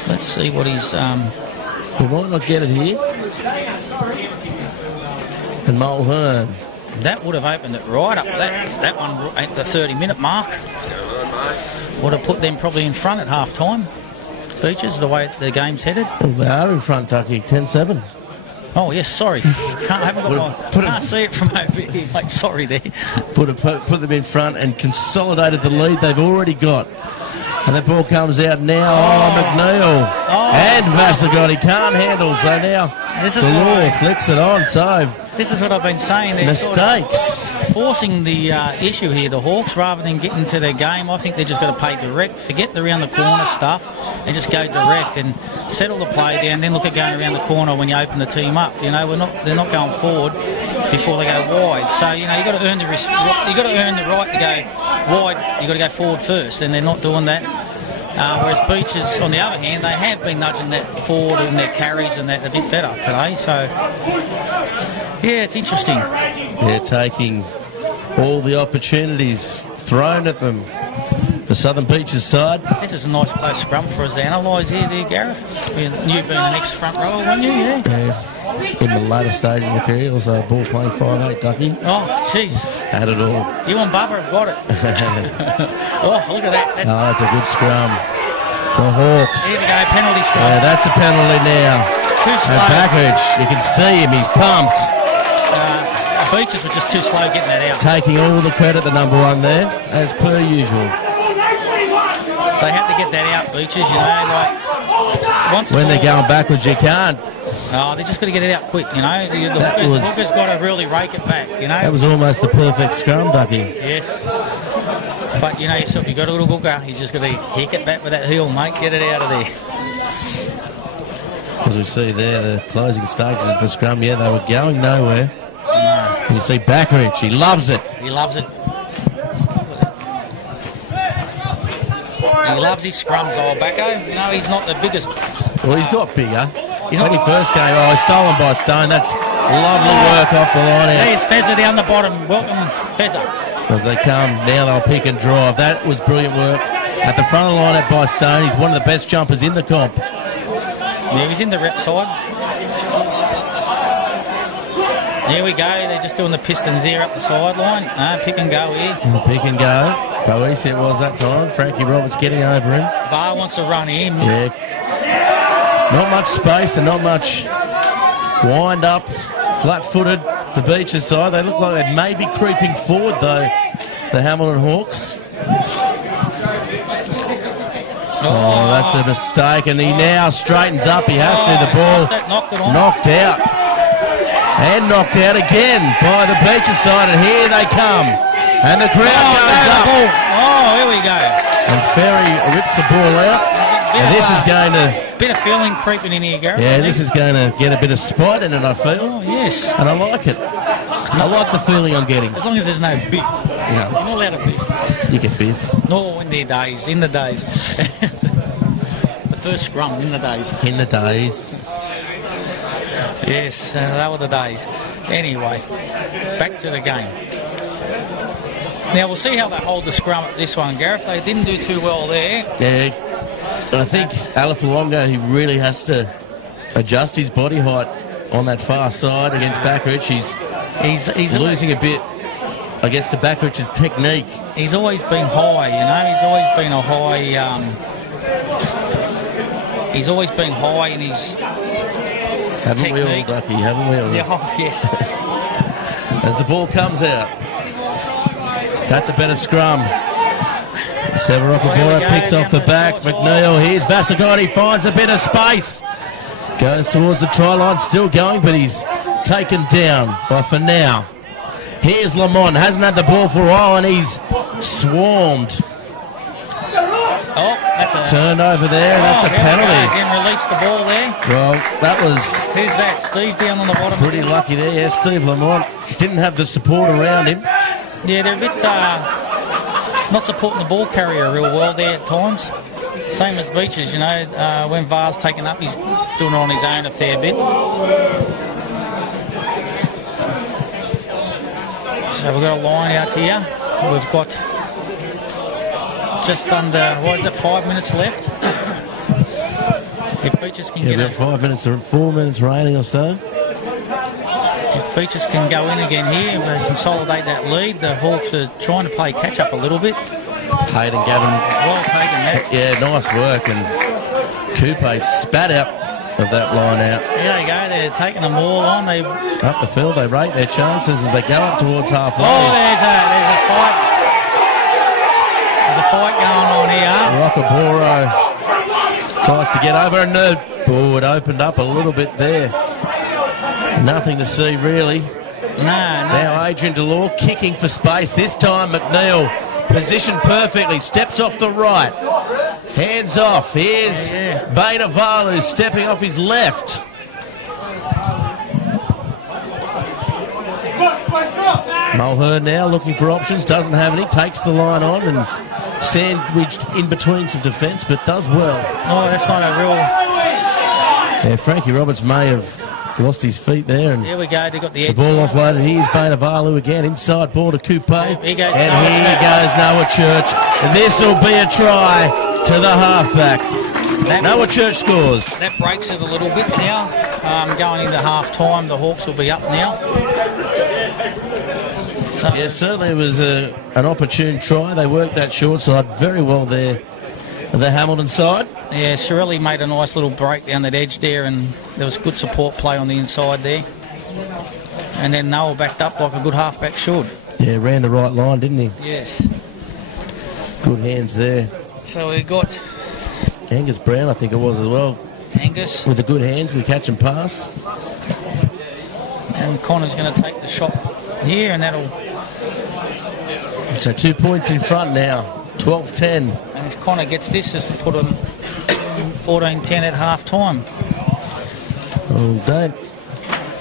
Let's see what he's... He might not get it here. And Mulhern. That would have opened it right up. That one at the 30-minute mark would have put them probably in front at half-time. Beaches, the way the game's headed. Well, they are in front, Ducky. 10-7. Oh, yes, sorry. Can't see it from over here, mate. Sorry there. Put them in front and consolidated the lead they've already got. And the ball comes out now. Oh, McNeil. And Vasagotti can't handle. So now Delore flicks it on. So this is what I've been saying. They're mistakes. Sort of forcing the issue here, the Hawks, rather than getting to their game. I think they're just got to play direct, forget the around the corner stuff, and just go direct and settle the play down. Then look at going around the corner when you open the team up. They're not going forward before they go wide. So you've got to earn the right to go wide. You've got to go forward first, and they're not doing that. Whereas Beaches, on the other hand, they have been nudging that forward in their carries and that a bit better today. So, yeah, it's interesting. They're taking all the opportunities thrown at them. The Southern Beaches side. This is a nice close scrum for us to analyse here, Gareth. You being an ex-front rower, weren't you? Yeah. In the later stages of the career, also ball playing 5'8", Ducky. Oh, jeez. Had it all. You and Bubba have got it. Oh, look at that. That's a good scrum. The Hawks. Here we go, penalty scrum. Yeah, that's a penalty now. Too slow. And Backridge, you can see him, he's pumped. Beaches were just too slow getting that out. Taking all the credit, the number one there, as per usual. They had to get that out, Beaches, when they're going backwards, you can't. Oh, they just got to get it out quick, The Hookers got to really rake it back, That was almost the perfect scrum, Ducky. Yes. But yourself, you've got a little hooker, he's just got to hick it back with that heel, mate. Get it out of there. As we see there, the closing stages of the scrum, they were going nowhere. No. You see Backridge, he loves it. He loves it. He loves his scrums, old Backo. He's not the biggest. Well, he's got bigger. When he first came, he's stolen by Stone. That's lovely work off the line out. There's Fezza down the bottom. Welcome, Fezza. As they come, now they'll pick and drive. That was brilliant work. At the front of the line out by Stone, he's one of the best jumpers in the comp. Yeah, he's in the rep side. There we go. They're just doing the Pistons there up the sideline. Pick and go here. Pick and go. Boese it was that time. Frankie Roberts getting over him. Bar wants to run in. Yeah. Not much space and not much wind up. Flat-footed. The Beaches side. They look like they may be creeping forward, though, the Hamilton Hawks. Oh, that's a mistake. And he now straightens up. He has to. The ball knocked out. And knocked out again by the Beaches side. And here they come. And the crowd goes up. Oh, here we go. And Ferry rips the ball out. And this is going to... Bit of feeling creeping in here, Gareth. Yeah, this is going to get a bit of spite in it, I feel. Oh, yes. And I like it. I like the feeling I'm getting. As long as there's no biff. Yeah. You're not allowed to biff. You get biff. No, in the days. The first scrum, in the days. In the days. Yes, that were the days. Anyway, back to the game. Now, we'll see how they hold the scrum at this one, Gareth. They didn't do too well there. Yeah, I think Alafalonga, he really has to adjust his body height on that far side against Backridge. He's losing a bit, I guess, to Backridge's technique. He's always been high, you know. He's always been a high... he's always been high in his Haven't we all, technique. Ducky? Haven't we all? Yeah, oh, yes. As the ball comes out. That's a better scrum. Severocabora picks off the back. McNeil, here's Vasagoni, finds a bit of space. Goes towards the try line, still going, but he's taken down by Finau. Here's Lamont, hasn't had the ball for a while, and he's swarmed. Oh, that's a Turnover there, and that's a penalty. Again, released the ball there. Well, that was Who's that? Steve down on the bottom. pretty lucky there. Yeah, Steve Lamont didn't have the support around him. Yeah, they're a bit not supporting the ball carrier real well there at times. Same as Beaches, you know. When Var's taken up, he's doing it on his own a fair bit. So we've got a line out here. We've got just under, 5 minutes left. If Beaches can get about 5 minutes or 4 minutes remaining or so. If Beaches can go in again here and consolidate that lead, the Hawks are trying to play catch up a little bit. Hayden Gavin. Well taken that. Yeah, nice work. And Coupe spat out of that line out. There they go. They're taking them all on. They Up the field, they rate their chances as they go up towards half line. Oh, there's a fight. There's a fight going on here. Rockaboro tries to get over, and the ball, it opened up a little bit there. Nothing to see, really. No. Now Adrian Delore kicking for space. This time McNeil positioned perfectly, steps off the right. Hands off. Here's Baina Valu stepping off his left. Mulhern now looking for options, doesn't have any, takes the line on and sandwiched in between some defence, but does well. Oh, that's not a real... Yeah, Frankie Roberts may have lost his feet there. And here we go, they got the edge. the ball offloaded. Here's Baina Valu again, inside ball to Coupe. Here goes and Noah here Church. goes Noah Church. And this will be a try to the halfback. Noah Church scores. That breaks it a little bit now. Going into half time, the Hawks will be up now. So, Yeah, certainly it was an opportune try. They worked that short side very well there. The Hamilton side. yeah, Shirelli made a nice little break down that edge there, and there was good support play on the inside there. And then Noah backed up like a good halfback should. Yeah, ran the right line, didn't he? Yes. Good hands there. So we've got Angus Brown, I think it was as well, Angus, with the good hands and catch and pass. and Connor's going to take the shot here, and that'll... So 2 points in front now, 12-10. And if Connor gets this, this will put him 14-10 at half time. Oh, don't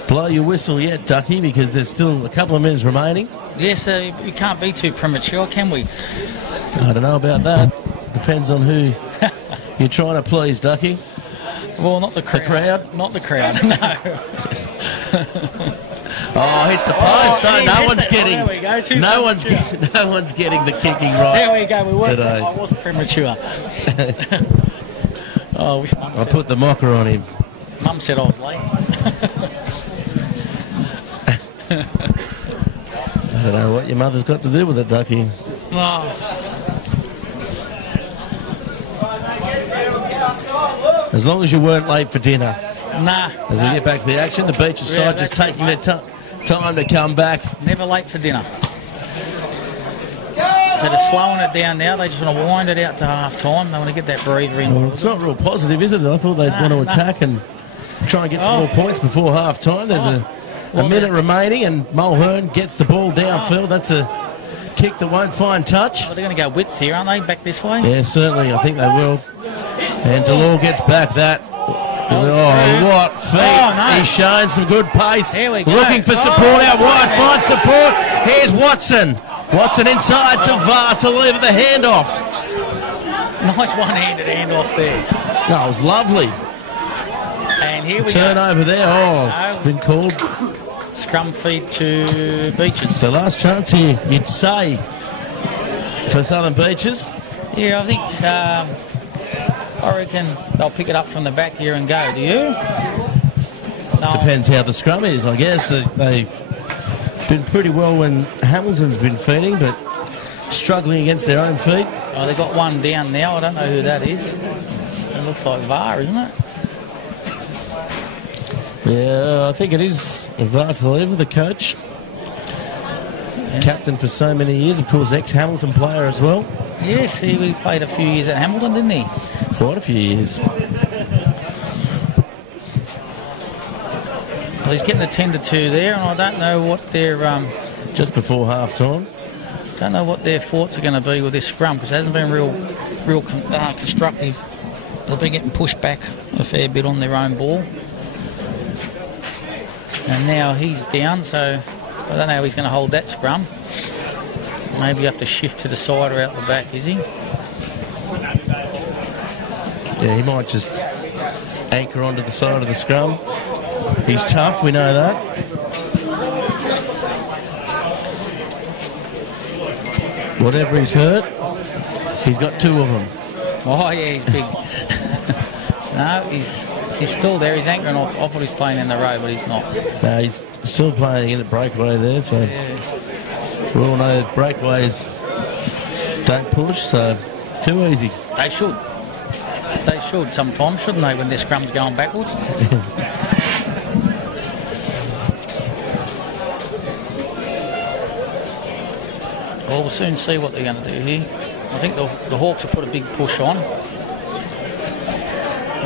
blow your whistle yet, Ducky, because there's still a couple of minutes remaining. Yes, we can't be too premature, can we? I don't know about that. Depends on who you're trying to please, Ducky. Well, not the crowd. The crowd? Not the crowd, no. Oh, hits the post, so he no missed one's it. getting. Oh, there we go, no one's getting the kicking right. There we go, we weren't. Today. I wasn't premature. Oh, I wish Mum I said, put the mocker on him. Mum said I was late. I don't know what your mother's got to do with it, Ducky. Oh, As long as you weren't late for dinner. nah. As we get back to the action, the Beaches Yeah, side just that's taking their time to come back. Never late for dinner. So they're slowing it down now. They just want to wind it out to half time. They want to get that breather in. Well, it's not real positive, is it? I thought they'd want to attack and try and get some more points before half time. There's a minute remaining, and Mulhern gets the ball downfield. That's a kick that won't find touch. They're going to go width here, aren't they? Back this way? Yeah, certainly. I think they will. And Delore gets back that. Oh, what feet. Oh, no. He's showing some good pace. Here we go. Looking for support out wide. Finds support. Here's Watson. Watson inside to VAR to leave the handoff. Nice one-handed handoff there. No, it was lovely. And here we Turnover there. Oh, it's been called. go. Scrum feed to Beaches. So last chance here, you'd say. for Southern Beaches. Yeah, I think I reckon they'll pick it up from the back here and go. Do you? No. Depends how the scrum is, I guess. They've been pretty well when Hamilton's been feeding, but struggling against their own feet. Oh, they've got one down now. I don't know who that is. It looks like VAR, isn't it? Yeah, I think it is Vartaleva, the coach. Yeah. Captain for so many years, of course, ex-Hamilton player as well. Yes, he played a few years at Hamilton, didn't he? Quite a few years. Well, he's getting the 10-2 there, and I don't know what their just before half-time. Don't know what their thoughts are going to be with this scrum, because it hasn't been real constructive. They'll be getting pushed back a fair bit on their own ball. And now he's down, so I don't know how he's going to hold that scrum. Maybe you have to shift to the side or out the back, is he? Yeah, he might just anchor onto the side of the scrum. He's tough, we know that. Whatever he's hurt, he's got two of them. Oh, yeah, he's big. No, he's still there. He's anchoring off what he's playing in the row, but he's not. No, he's still playing in a breakaway there, so yeah. We all know that breakaways don't push, so too easy. They should. They should sometimes, shouldn't they, when their scrum's going backwards? Well, we'll soon see what they're going to do here. I think the Hawks will put a big push on.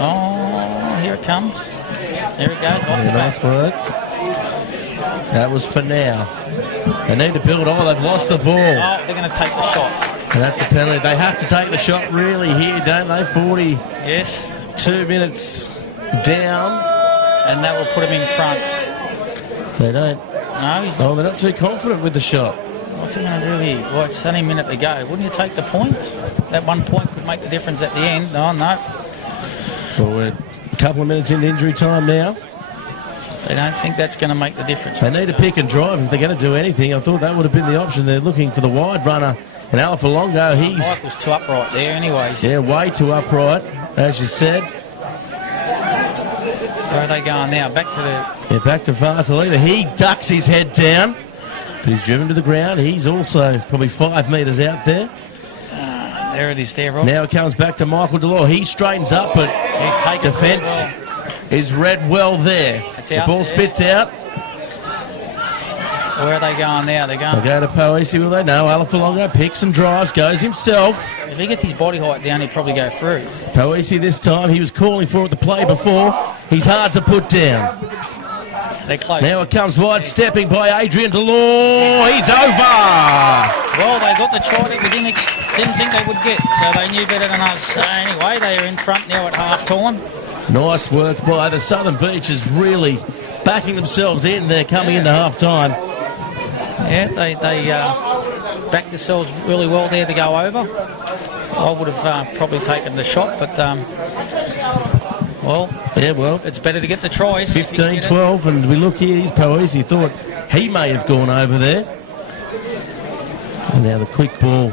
Oh, here it comes. There it goes. Off the nice back. work. That was for now. They need to build. Oh, they've lost the ball. Oh, they're going to take the shot. And that's a penalty. They have to take the shot really here, don't they? 40. Yes. 2 minutes down. And that will put him in front. They don't. No, he's not. Oh, they're not too confident with the shot. What's he going to do here? Well, it's only a minute to go. Wouldn't you take the points? That 1 point could make the difference at the end. Oh, no. Well, we're a couple of minutes into injury time now. They don't think that's going to make the difference. They need to pick and drive if they're going to do anything. I thought that would have been the option. They're looking for the wide runner. And Alpha Longo, he's... Michael's too upright there anyways. Yeah, way too upright, as you said. Where are they going now? Back to the... Yeah, back to Vartaleva. He ducks his head down, but he's driven to the ground. He's also probably 5 metres out there. There it is there, Rob. Now it comes back to Michael Delore. He straightens up, but defence is read well there. The ball spits out. Where are they going now? They'll go to Poesi, will they? No, Alpha Longo picks and drives, goes himself. If he gets his body height down, he'd probably go through. Poesi this time, he was calling for it the play before. He's hard to put down. They're close. Now it comes wide, stepping by Adrian Delore. He's over. Well, they got the try that we didn't think they would get, so they knew better than us. Anyway, they are in front now at half-time. Nice work by the Southern Beaches, really backing themselves in. They're coming into half-time. Yeah, they backed themselves really well there to go over. I would have probably taken the shot, but, well, it's better to get the try. 15-12, and we look here, he's Poesi. Thought he may have gone over there. And now the quick ball.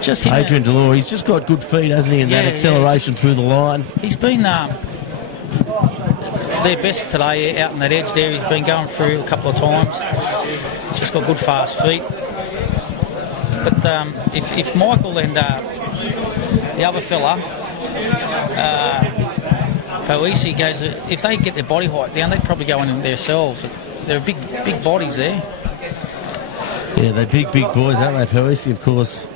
Just Adrian Delore, he's just got good feet, hasn't he, and that acceleration through the line. He's been their best today out on that edge there. He's been going through a couple of times. He's just got good fast feet. But if Michael and the other fella, Poesi goes, if they get their body height down, they'd probably go in themselves. They're big bodies there. Yeah, they're big boys, aren't they? Poesi, of course,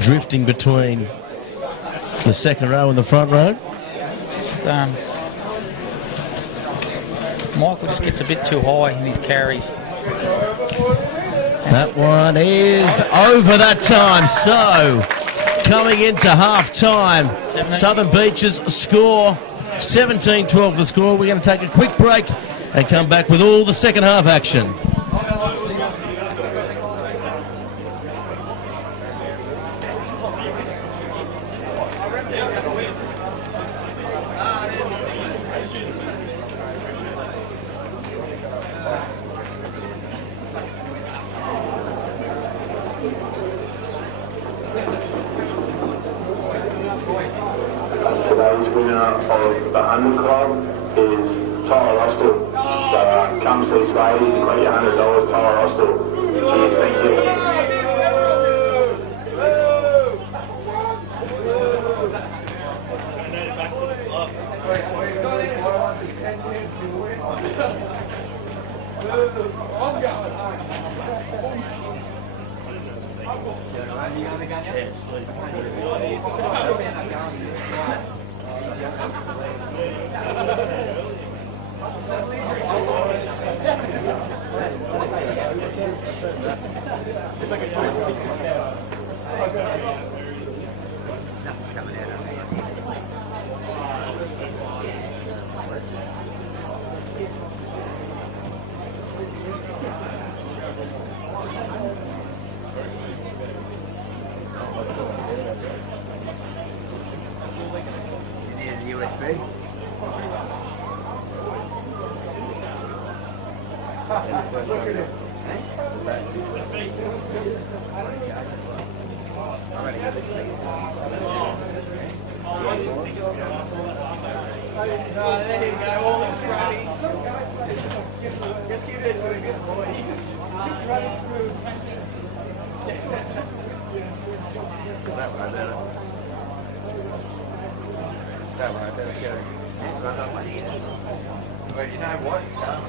drifting between the second row and the front row. Just Michael just gets a bit too high in his carries. That one is over that time. So, coming into half-time, Southern Beaches score 17-12 the score. We're going to take a quick break and come back with all the second half action. winner of the 100 Club is Tyler Austell. So come see Spade, you've got your $100, Tyler Austell. Cheers, thank you. It's like a 60. USB. Just keep it with a good boy. He just keep running through. That one, I better go run up my ear. Well, you know what? It's done.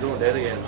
Doing that again.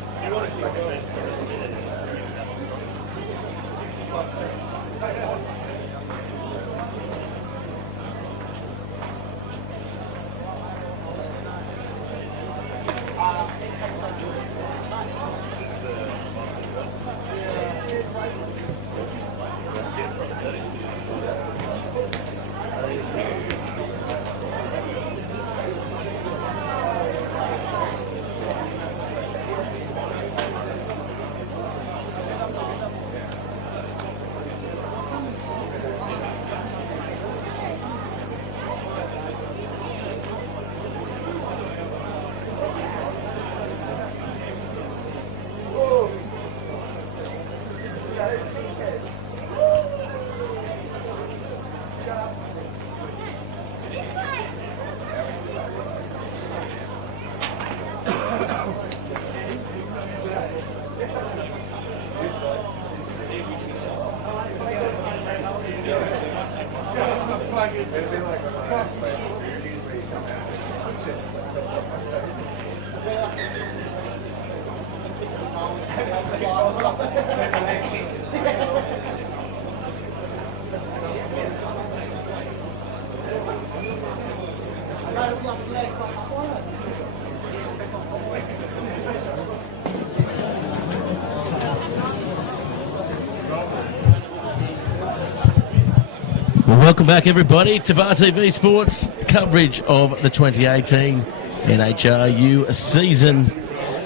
Welcome back, everybody, to Bar TV Sports coverage of the 2018 NHRU season.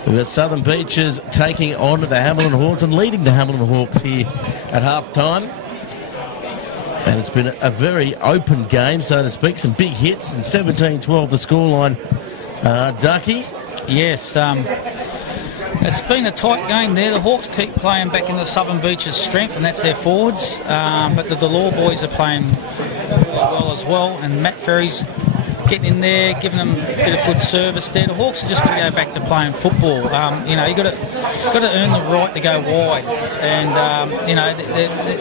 We've got Southern Beaches taking on the Hamilton Hawks and leading the Hamilton Hawks here at half-time. And it's been a very open game, so to speak. Some big hits, and 17-12 the scoreline. Ducky? Yes, it's been a tight game there. The Hawks keep playing back in the Southern Beaches' strength, and that's their forwards. But the Delore boys are playing really well as well, and Matt Ferry's getting in there, giving them a bit of good service there. The Hawks are just going to go back to playing football. You know, you've got to earn the right to go wide, and you know,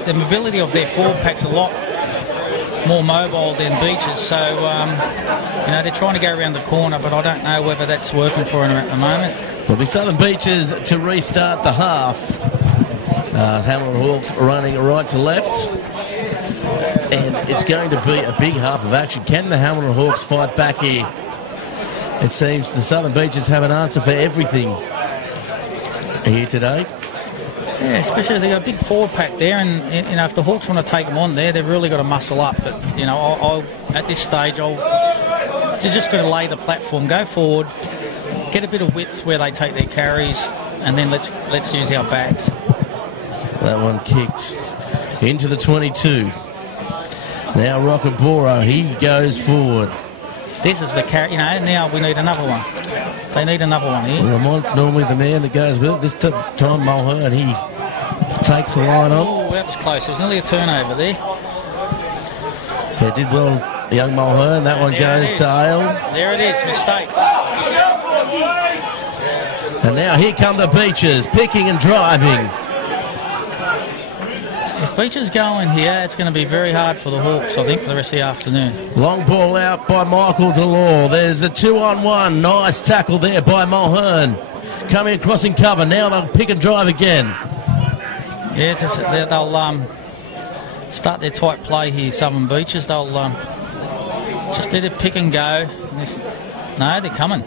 the mobility of their forward pack's a lot more mobile than Beaches, so you know, they're trying to go around the corner, but I don't know whether that's working for them at the moment. It'll be Southern Beaches to restart the half. Hamilton Hawks running right to left, and it's going to be a big half of action. Can the Hamilton Hawks fight back here? It seems the Southern Beaches have an answer for everything here today. Yeah, especially they've got a big forward pack there, and you know, if the Hawks want to take them on there, they've really got to muscle up. But you know, at this stage, they're just going to lay the platform, go forward, get a bit of width where they take their carries, and then let's use our backs. That one kicked into the 22. Now Rockabora, he goes forward. This is the carry, you know, now we need another one. They need another one here. Lamont's normally the man that goes with it. This time Mulhern, he takes the line on. Oh, that was close. It was nearly a turnover there. Yeah, did well, young Mulhern. That one There goes to Ale. There it is, mistake. And now here come the Beaches, picking and driving. If Beaches go in here, it's going to be very hard for the Hawks, I think, for the rest of the afternoon. Long ball out by Michael Delore. There's a 2-on-1. Nice tackle there by Mulhern. Coming across in cover. Now they'll pick and drive again. Yeah, they'll start their tight play here, Southern Beaches. They'll just let it pick and go. No, they're coming.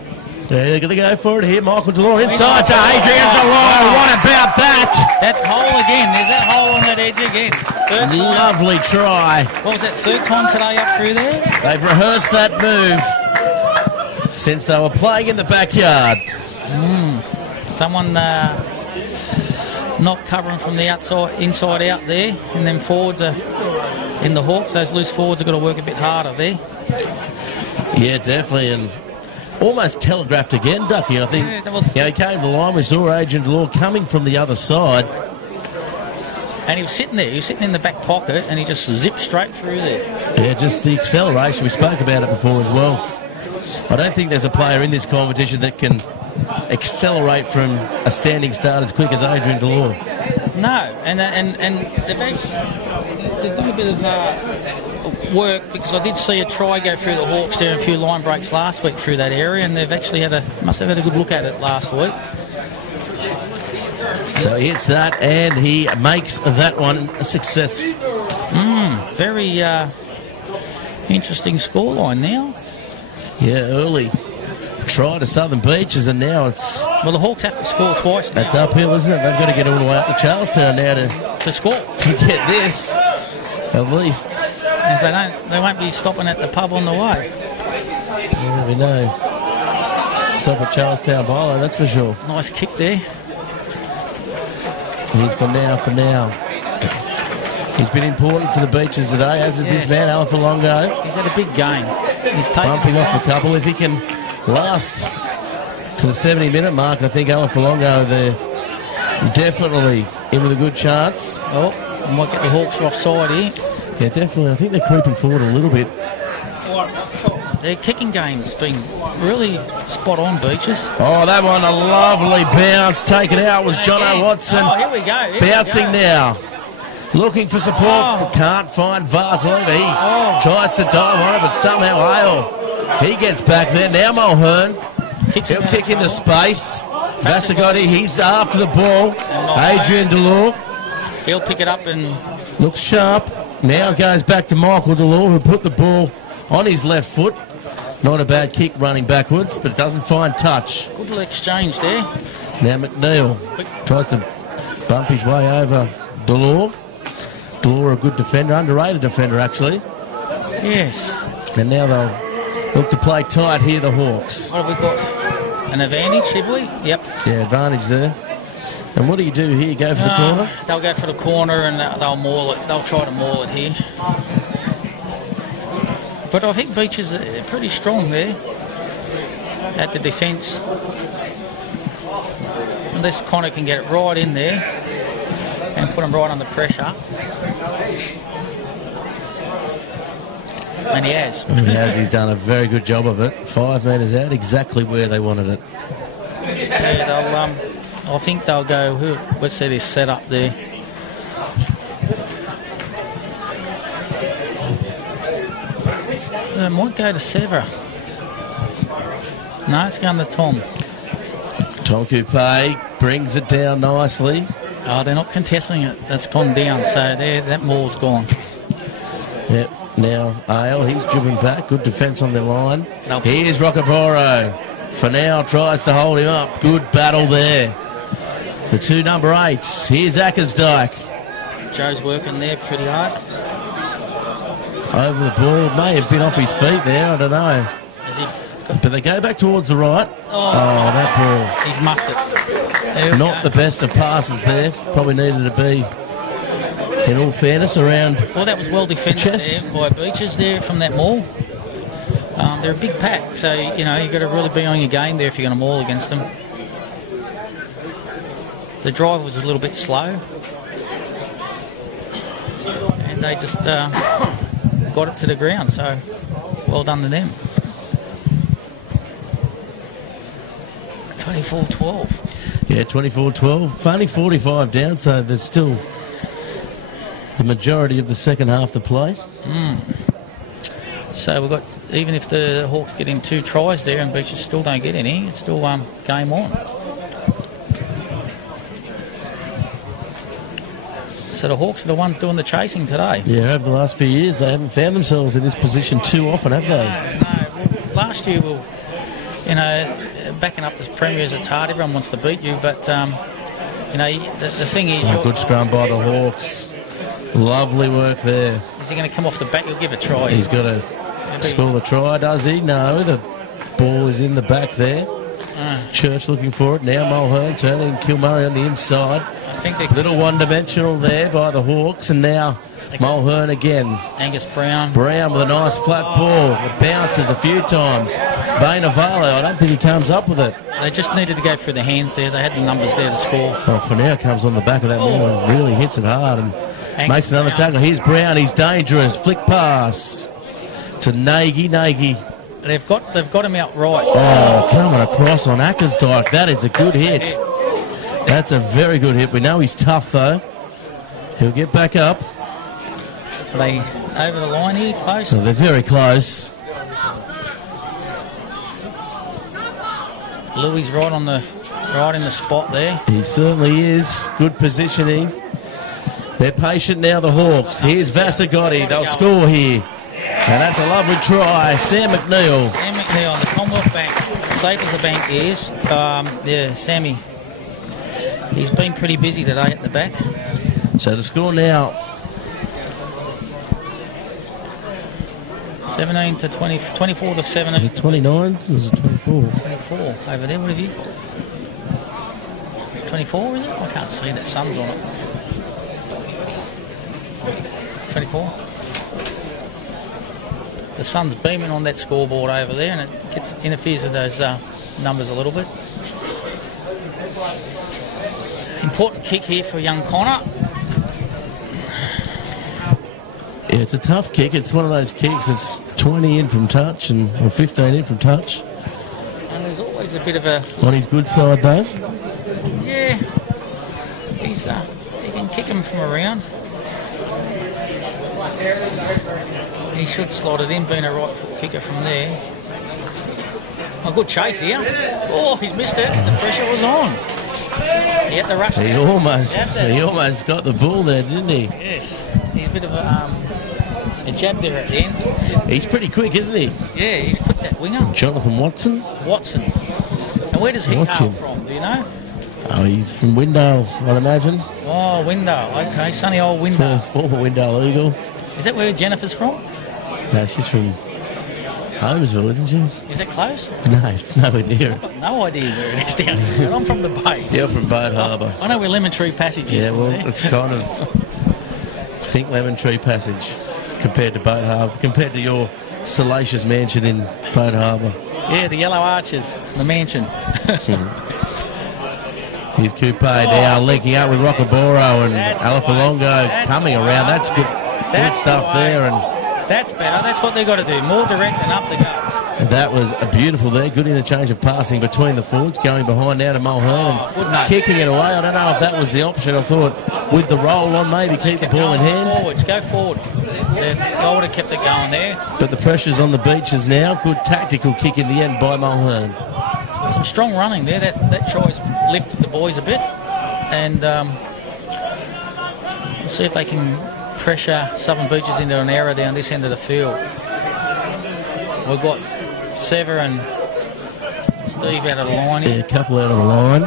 Yeah, they're going to go for it here. Michael Delore inside to Adrian Delore. What about that? That hole again. There's that hole on that edge again. Third time. Lovely try. What was that, third time today up through there? They've rehearsed that move since they were playing in the backyard. Someone not covering from the outside, inside out there, and then forwards are in the Hawks. Those loose forwards have got to work a bit harder there. Yeah, definitely, and almost telegraphed again, Ducky. I think he came to the line. We saw Adrian Delore coming from the other side. And he was sitting there. He was sitting in the back pocket, and he just zipped straight through there. Yeah, just the acceleration. We spoke about it before as well. I don't think there's a player in this competition that can accelerate from a standing start as quick as Adrian Delore. No, and they've done a bit of work, because I did see a try go through the Hawks there and a few line breaks last week through that area, and they've actually must have had a good look at it last week. So he hits that, and he makes that one a success. Very interesting scoreline now. Yeah, early try to Southern Beaches, and now it's... Well, the Hawks have to score twice now. That's uphill, isn't it? They've got to get all the way up to Charlestown now to score. To get this, at least. And if they don't, they won't be stopping at the pub on the way. Yeah, we know. Stop at Charlestown Bylow, that's for sure. Nice kick there. He's for now. He's been important for the Beaches today, as is this man, Alpha Longo. He's had a big game. He's taken bumping off a couple. If he can last to the 70-minute mark, I think Alpha Longo there definitely in with a good chance. Oh, might get the Hawks offside here. Yeah, definitely. I think they're creeping forward a little bit. Their kicking game's been really spot on, Beaches. Oh, that one, a lovely bounce. Taken out was Jono Watson. Oh, here we go. Bouncing now. Looking for support. Can't find Vartova. He tries to dive on it, but somehow Hale, he gets back there. Now Mulhern. He'll kick into space. Vasagotti, he's after the ball. Adrian Delore. He'll pick it up and... Looks sharp. Now goes back to Michael Delore, who put the ball on his left foot. Not a bad kick running backwards, but it doesn't find touch. Good little exchange there. Now McNeil tries to bump his way over Delore. Delore, a good defender, underrated defender actually. Yes. And now they'll look to play tight here, the Hawks. What have we got? an advantage, have we? Yep. Yeah, advantage there. And what do you do here? Go for the corner? They'll go for the corner and they'll maul it. They'll try to maul it here. But I think Beach is pretty strong there at the defence. Unless Connor can get it right in there and put them right under pressure. And he has. He has. He's done a very good job of it. 5 metres out, exactly where they wanted it. Yeah, I think they'll go. Let's see this set up there. It might go to Sever. No, it's going to Tom. Tom Coupe brings it down nicely. Oh, they're not contesting it. That's gone down, so that maul's gone. Yep. Now, Ale, he's driven back. Good defence on the line. Nope. Here's Rockaboro. For now, tries to hold him up. Good battle there. The 2 number 8s. Here's Ackersdyke. Joe's working there pretty hard. Over the ball. May have been off his feet there. I don't know. But they go back towards the right. Oh, that ball. He's muffed it. Not the best of passes there. Probably needed to be, in all fairness, around. Well, that was well defended there by Beaches there from that maul. They're a big pack, so you know you've got to really be on your game there if you're going to maul against them. The drive was a little bit slow, and they just got it to the ground. So well done to them. 24-12. Yeah, 24-12. Only 45 down, so there's still the majority of the second half to play. So we've got, even if the Hawks get in 2 tries there and Beaches still don't get any, it's still game on. So the Hawks are the ones doing the chasing today. Yeah, over the last few years they haven't found themselves in this position too often, have they? No. Well, last year, backing up as premiers, it's hard. Everyone wants to beat you, but the thing is, good scrum by the Hawks. Lovely work there. Is he going to come off the back? He'll give a try. He's got to score the try, does he? No, the ball is in the back there. Church looking for it now. Mulhern turning Kilmurray on the inside. I think they're little one-dimensional there by the Hawks, and now Mulhern again. Angus Brown. Brown with a nice flat ball. It bounces a few times. Bainavalo, I don't think he comes up with it. They just needed to go through the hands there. They had the numbers there to score. Well, for now comes on the back of that ball and really hits it hard and Angus makes another tackle. Here's Brown. He's dangerous. Flick pass to Nagy. They've got him out right. Oh, coming across on Ackersdyke. That is a good hit. That's a very good hit. We know he's tough, though. He'll get back up. Are they over the line here, close? So they're very close. Louis right in the spot there. He certainly is. Good positioning. They're patient now, the Hawks. Here's Vasagotti. They'll score here. And that's a lovely try. Sam McNeil. Sam McNeil on the Commonwealth Bank. Safe as a bank is. Yeah, Sammy. He's been pretty busy today at the back. So the score now. 17 to 20, 24 to 7. Is it 29 or is it 24? 24 over there. What have you? 24 is it? I can't see that sun's on it. 24. The sun's beaming on that scoreboard over there, and it interferes with those numbers a little bit. Important kick here for young Connor. Yeah, it's a tough kick. It's one of those kicks. It's 20 in from touch or 15 in from touch. And there's always a bit of a... On his good side, though. Yeah. He can kick him from around. He should slot it in, being a right foot kicker from there. A good chase here. Oh, he's missed it. The pressure was on. He had to rush. He almost got the ball there, didn't he? Yes. He's a bit of a jab there at the end. He's pretty quick, isn't he? Yeah, he's quick, that winger. Jonathan Watson. And where does he hail from? Do you know? Oh, he's from Windale, I'd imagine. Oh, Windale. Okay, sunny old Windale. Former Windale Eagle. Is that where Jennifer's from? No, she's from Holmesville, isn't she? Is it close? No, it's nowhere near. I've got no idea where it is down here. I'm from the Bay. You're from Boat Harbour. I know where Lemon Tree Passage is. Yeah, from well, there. it's kind of... think Lemon Tree Passage compared to Boat Harbour, compared to your salacious mansion in Boat Harbour. Yeah, the Yellow Arches, the mansion. Here's Coupe now linking up with Rockaboro and That's the Alafalongo way. coming That's the around. way. That's good That's stuff the way. there. And That's better. That's what they've got to do. More direct and up the guts. that was a beautiful there. Good interchange of passing between the forwards. Going behind now to Mulhern good and note. kicking it away. I don't know if that was the option. I thought with the roll on, maybe keep the ball in hand. Forwards, go forward. I would have kept it going there. But the pressure's on the beaches now. Good tactical kick in the end by Mulhern. Some strong running there. That try's lifted the boys a bit. And we'll see if they can pressure Southern Beaches into an error down this end of the field. We've got Sever and Steve out of the line Yeah, here. a couple out of the line.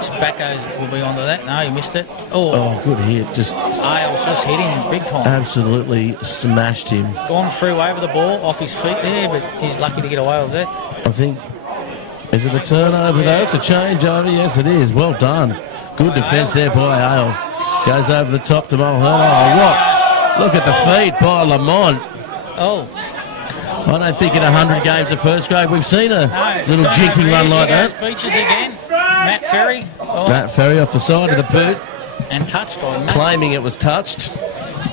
Spackos will be onto that. No, he missed it. Oh, good hit. Just Ailes just hitting him big time. absolutely smashed him. Gone through over the ball, off his feet there, but he's lucky to get away with that. I think, is it a turnover though? It's a changeover. Yes, it is. Well done. Good defence there by Ale. Goes over the top to Mulhern. Oh, what? Look at the feet by Lamont. Oh, I don't think in 100 games of first grade we've seen a no. little jinking run like Here that. goes Beaches again. Matt Ferry. Oh, Matt Ferry off the side of the boot, and touched on Matt. claiming it was touched,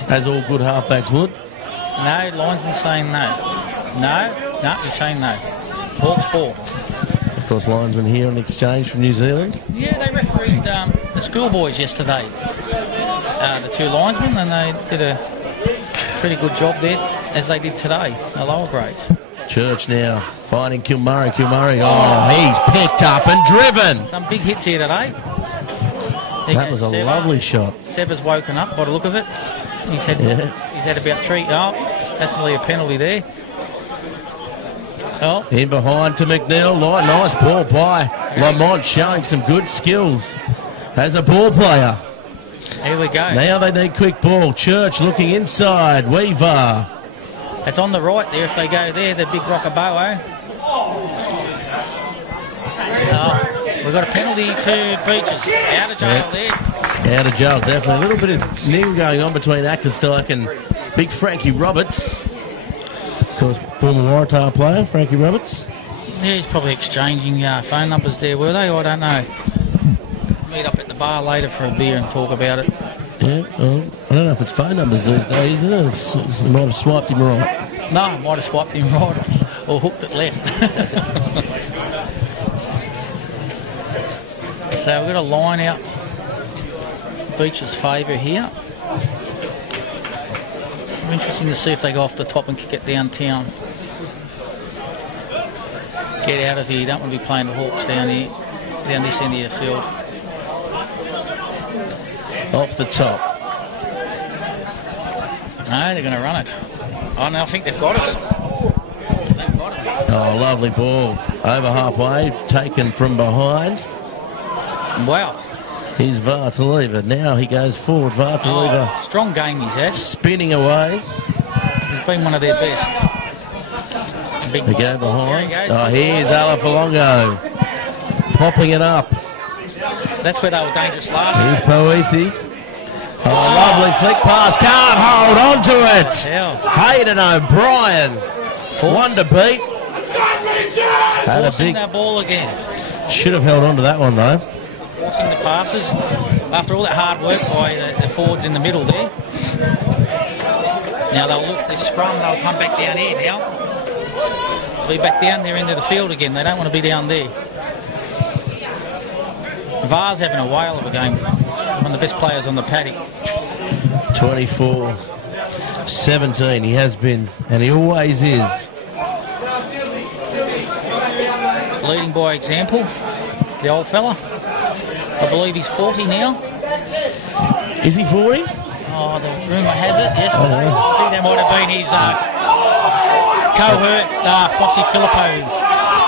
as all good halfbacks would. No, linesman saying no. No, he's saying no. Hawks ball. Of course, linesman here on exchange from New Zealand. Yeah, they refereed the schoolboys yesterday, the two linesmen, and they did a pretty good job there, as they did today, the lower grades. Church now finding Kilmurray. Oh, he's picked up and driven. Some big hits here today. There That goes was a Sever. lovely shot. Sever's woken up by the look of it. He's had about three. Oh, that's nearly a penalty there. Oh, In behind to McNeil. Nice ball by Lamont, showing some good skills as a ball player. here we go. Now they need quick ball. Church looking inside. Weaver. It's on the right there if they go there, the big Rockaboa. Oh, we've got a penalty to Beaches. Out of jail there. Out of jail, definitely. A little bit of niggle going on between Ackerstyke and big Frankie Roberts. Of course, former Waratah player, Frankie Roberts. Yeah, he's probably exchanging phone numbers there, were they? I don't know. Meet up at the bar later for a beer and talk about it. Yeah, well, I don't know if it's phone numbers these days, is it? You might have swiped him right. No, I might have swiped him right or hooked it left. So we've got a line out Beach's favour here. Interesting to see if they go off the top and kick it downtown. Get out of here. You don't want to be playing the Hawks down here, down this end of your field. Off the top. No, they're going to run it. Oh, no, I think they've got us. They've got it. Oh, lovely ball. Over halfway, taken from behind. Wow. Here's Vartaliva. Now he goes forward. Vartaliva Oh, strong game he's had. spinning away. He's been one of their best. Big They one. go behind. There he goes. Oh, here's Alafalongo. Popping it up. That's where they were dangerous last Here's year. Poesi. Oh, lovely flick pass. Can't hold on to it. Hell. Hayden O'Brien. One to beat. Had a Forcing big. that ball again. Should have held on to that one though. Forcing the passes. After all that hard work by the forwards in the middle there. Now they'll look this scrum and they'll come back down here now. They'll be back down there into the field again. They don't want to be down there. Var's having a whale of a game. One of the best players on the paddock. 24-17. He has been, and he always is. Leading by example. The old fella. I believe he's 40 now. Is he 40? Oh, the rumour has it yesterday. I think that might have been his cohort, Fossey Filippo.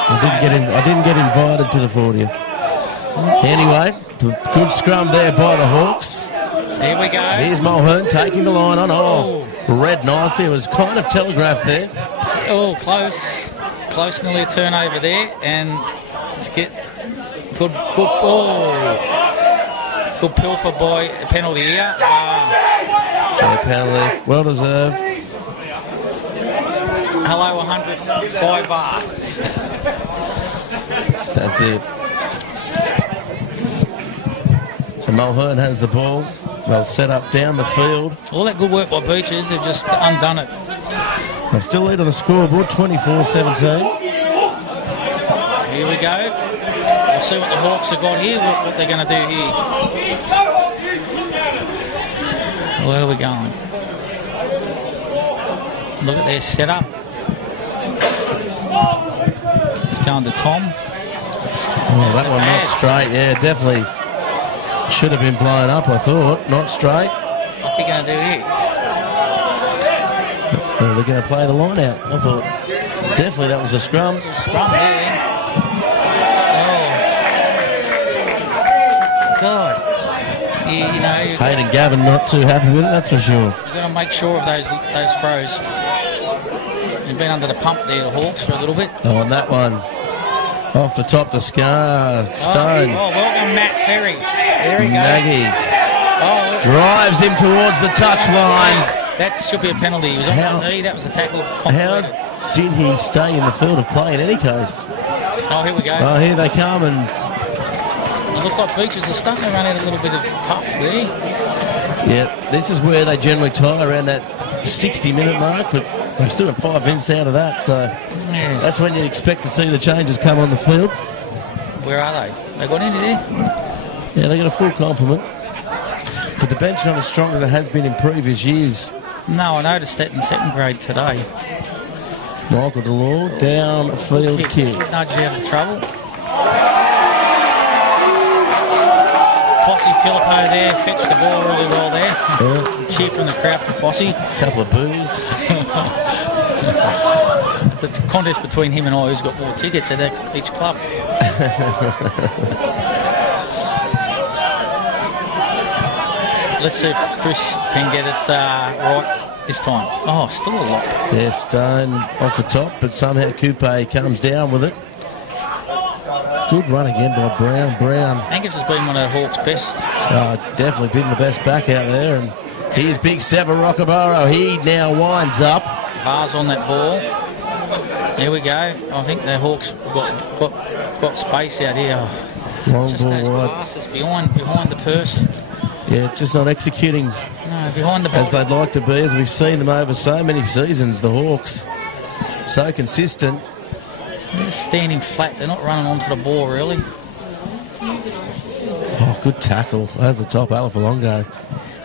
I didn't get invited to the 40th. Anyway, good scrum there by the Hawks. Here we go. Here's Mulhern taking the line on. Oh, read nicely. It was kind of telegraphed there. Oh, close. Close, nearly a turnover there. And let's get good pilfer by a penalty here. Penalty. Well deserved. Hello, 100 by VAR. That's it. So Mulhern has the ball. They'll set up down the field. All that good work by Beaches, they've just undone it. They still lead on the scoreboard, 24-17. Here we go. We'll see what the Hawks have got here, what they're going to do here. Where are we going? Look at their setup. It's going to Tom. Oh, that one not straight. Yeah, definitely should have been blown up, I thought. Not straight. What's he going to do here? Oh, they're going to play the line out. I thought definitely that was a scrum. Scrum there. Oh. God. You know, Hayden Gavin not too happy with it, that's for sure. You've got to make sure of those throws. You've been under the pump there, the Hawks, for a little bit. Oh, and that one off the top to Stone. Oh, welcome, Matt Ferry. There he goes. Nagy drives him towards the touchline. That should be a penalty. He was on one knee. That was a tackle. How did he stay in the field of play in any case? Oh, here we go. Oh, here they come, and it looks like Beaches are starting to run out a little bit of puff there. yeah, this is where they generally tie around that 60-minute mark, but they've still got 5 minutes out of that, so that's when you'd expect to see the changes come on the field. Where are they? They got into there? Yeah, they got a full complement. But the bench not as strong as it has been in previous years. No, I noticed that in second grade today. Michael Delore, downfield kick. Nudge you out of trouble. Fossey Filippo there, fetched the ball really well there. Yeah. Cheer from the crowd for Fossey. Couple of boos. It's a contest between him and I who's got more tickets at each club. Let's see if Chris can get it right this time. Oh, still a lot. Yeah, Stone off the top, but somehow Coupe comes down with it. Good run again by Brown. Angus has been one of the Hawks' best. Definitely been the best back out there. And here's big Sava Rockabaro. He now winds up. Bars on that ball. There we go. I think the Hawks got space out here. Long Just ball those wide. passes behind the person. Yeah, just not executing No, behind the ball. as they'd like to be, as we've seen them over so many seasons, the Hawks. So consistent. They're just standing flat. They're not running onto the ball, really. Oh, good tackle over the top, Alafalongo.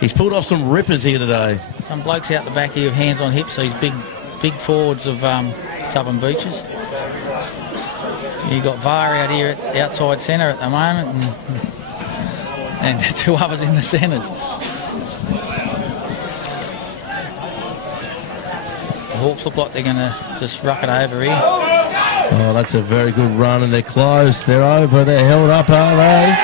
He's pulled off some rippers here today. Some blokes out the back here with hands on hips, these big forwards of Southern Beaches. You've got VAR out here at outside centre at the moment, and the two others in the centres. The Hawks look like they're going to just ruck it over here. Oh, that's a very good run, and they're close. They're over. They're held up, are they?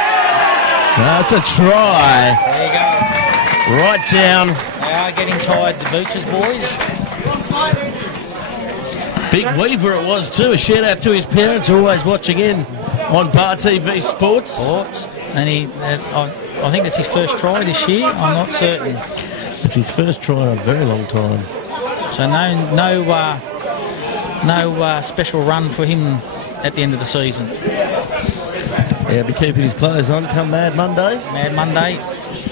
That's a try. There you go. Right down. They are getting tired, the Beaches boys. Big Weaver it was too. A shout out to his parents, always watching in on Bar TV Sports. And I think that's his first try this year. I'm not certain. It's his first try in a very long time. So no special run for him at the end of the season. Yeah, be keeping his clothes on come Mad Monday. Mad Monday,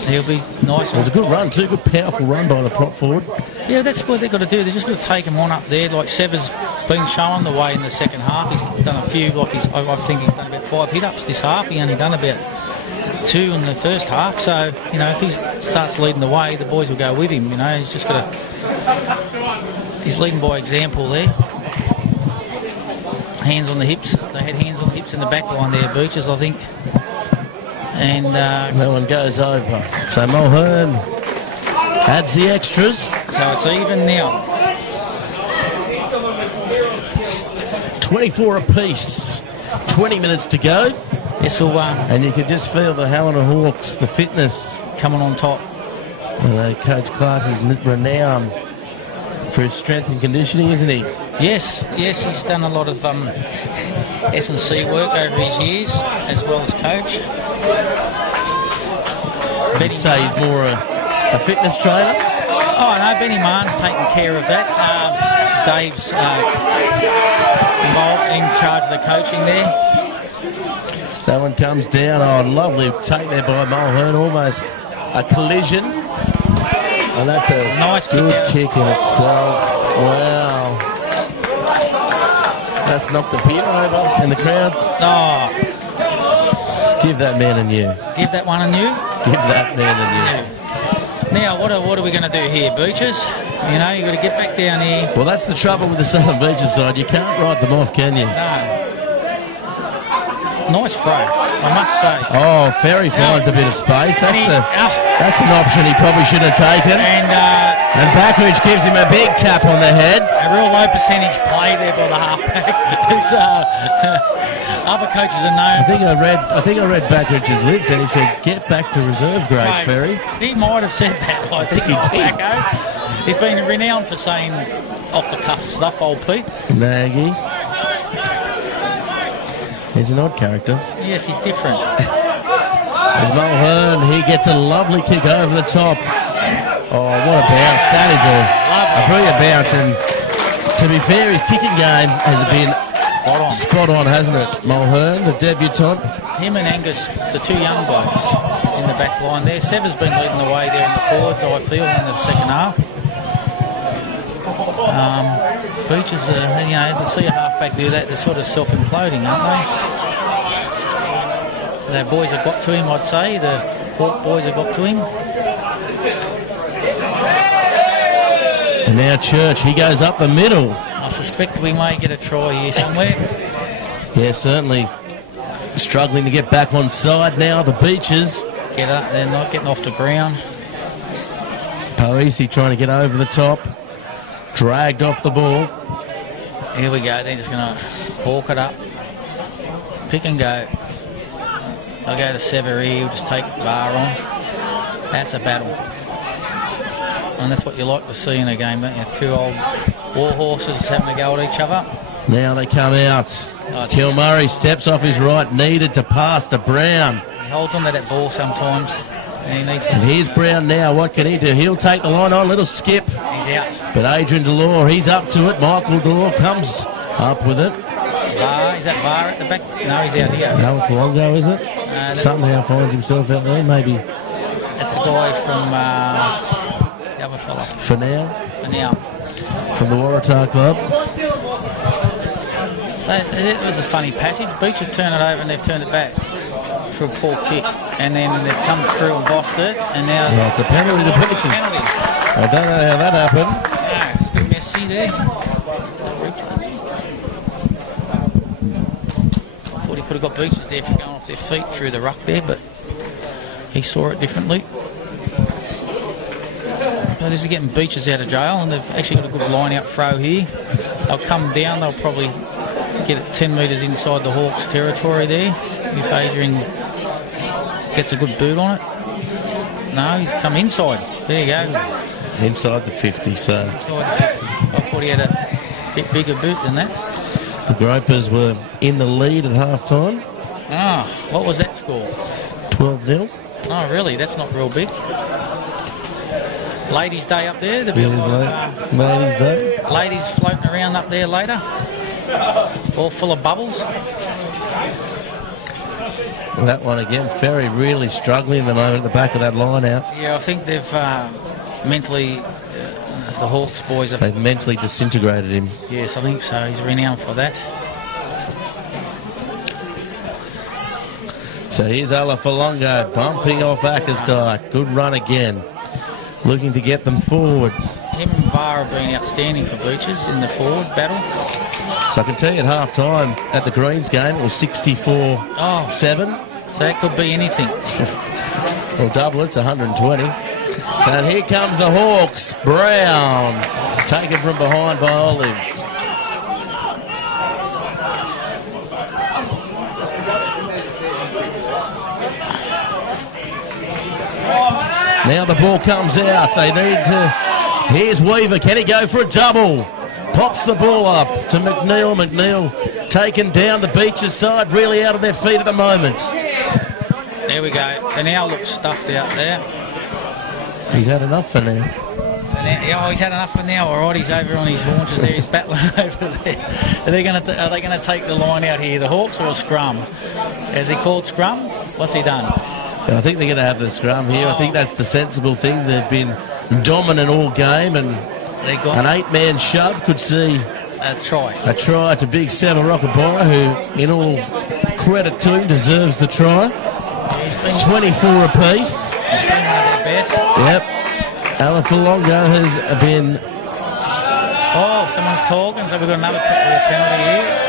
he'll be nice. It was a good run too, good powerful run by the prop forward. Yeah, that's what they've got to do. They're just going to take him on up there. Like Sever's been showing the way in the second half. He's done a few, I think he's done about 5 hit-ups this half. He only done about 2 in the first half. So, you know, if he starts leading the way, the boys will go with him. You know, he's just got to... He's leading by example there. Hands on the hips. They had hands on the hips in the back line there, Beaches, I think. And that one goes over. So Mulhern adds the extras. So it's even now. 24 apiece. 20 minutes to go. This will And you can just feel the Howland Hawks, the fitness. coming on top. Coach Clark is renowned for his strength and conditioning, isn't he? Yes, he's done a lot of S&C work over his years, as well as coach. I'd say he's more a fitness trainer. Oh no, Benny Marn's taking care of that. Dave's involved in charge of the coaching there. That one comes down. Oh, lovely take there by Mulhern, almost a collision. And that's a nice good kick in itself. Wow. That's knocked the pin over in the crowd. Oh. Give that man a new. Give that one a new? Give that man a new. Now, what are we going to do here, Beaches? You know, you've got to get back down here. Well, that's the trouble with the Southern Beaches side. You can't write them off, can you? No. Nice throw, I must say. Oh, Ferry finds a bit of space. That's an option he probably should have taken. And Backridge gives him a big tap on the head. A real low percentage play there by the halfback. Other coaches are known. I think I read Backridge's lips, and he said, "Get back to reserve grade, Mate, Ferry." He might have said that. I think he did. He's been renowned for saying off the cuff stuff, old Pete. Nagy. He's an odd character. Yes, he's different. There's Mulhern. He gets a lovely kick over the top. Oh, what a bounce. That is a brilliant bounce. And to be fair, his kicking game has been spot on, hasn't it? Mulhern, the debutant. Him and Angus, the two young blokes in the back line there. Sever's been leading the way there in the forwards, I feel, in the second half. Beaches, to see a halfback do that, they're sort of self-imploding, aren't they? The boys have got to him, I'd say. The Hawk boys have got to him. And now Church, he goes up the middle. I suspect we may get a try here somewhere. Yeah, certainly struggling to get back on side now, the Beaches. Get up, they're not getting off the ground. Parisi trying to get over the top. Dragged off the ball. Here we go, they're just going to hawk it up. Pick and go. I'll go to Sever here, he'll just take the bar on. That's a battle. And that's what you like to see in a game, don't you? Two old war horses having a go at each other. Now they come out. Kilmurray steps off his right, needed to pass to Brown. He holds on to that ball sometimes. And he needs to... And here's Brown now, what can he do? He'll take the line on, little skip. He's out. But Adrian Delore, he's up to it. Michael Delore comes up with it. Bar, is that Bar at the back? No, he's out here. No, Flongo, is it? Somehow finds himself out there, maybe. That's the guy from the other fella. For now. From the Waratah Club. So it was a funny passage. Beaches turn it over and they've turned it back for a poor kick. And then they've come through and bossed it. And now... Well, it's a penalty to Beaches. I don't know how that happened. No, it's a bit messy there. Thought he could have got Beaches there for going off their feet through the ruck there, but he saw it differently. So this is getting Beaches out of jail, and they've actually got a good line-out throw here. They'll come down, they'll probably get it 10 metres inside the Hawks' territory there. If Adrian gets a good boot on it. No, he's come inside. There you go. Inside the 50, so... Inside the 50. I thought he had a bit bigger boot than that. The Gropers were in the lead at half-time. Ah, what was that score? 12-0. Oh, really? That's not real big. Ladies' Day up there. There'll be Ladies' Day. Ladies floating around up there later. All full of bubbles. That one again, Ferry really struggling at the moment at the back of that line out. Yeah, I think they've mentally, the Hawks boys have... They've mentally disintegrated him. Yes, I think so. He's renowned for that. So here's Ala Falongo bumping off Ackersdyke. Good run again. Looking to get them forward. Him and Var have been outstanding for Beaches in the forward battle. So I can tell you at half-time at the Greens game, it was 64-7. So that could be anything. Well, double it's 120. And here comes the Hawks. Brown taken from behind by Olive. Now the ball comes out. They need to... Here's Weaver. Can he go for a double? Pops the ball up to McNeil. McNeil taken down the Beaches side, really out of their feet at the moment. There we go. And now looks stuffed out there. He's had enough for now. Yeah, he's had enough for now. All right, he's over on his haunches there. He's battling over there. Are they going to take the line out here, the Hawks or a scrum? Has he called scrum? What's he done? I think they're going to have the scrum here. I think that's the sensible thing. They've been dominant all game, and they got an 8-man shove could see a try. A try to Big Sam Rockabora, who, in all credit to him, deserves the try. 24 apiece. He's been one of their best. Yep. Alan Falongo has been... Oh, someone's talking, so we've got another penalty here.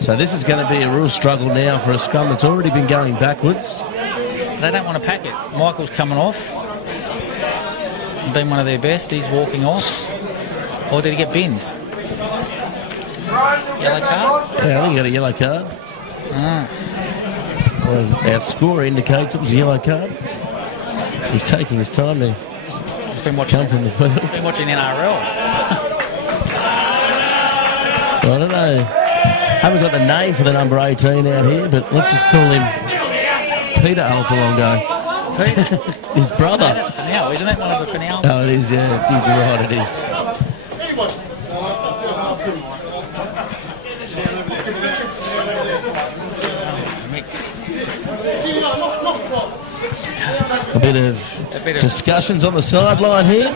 So this is going to be a real struggle now for a scrum that's already been going backwards. They don't want to pack it. Michael's coming off. Been one of their best. He's walking off. Or did he get binned? Yellow card? Yeah, I think he got a yellow card. Well, our score indicates it was a yellow card. He's taking his time now. He's been watching from the field. Been watching NRL. I don't know. Haven't got the name for the number 18 out here, but let's just call him Peter Alfalongo. Peter? His brother. That's Fennell, isn't it? One of the Fennell? Oh, it is, yeah. You're right, it is. A bit of discussions on the sideline here.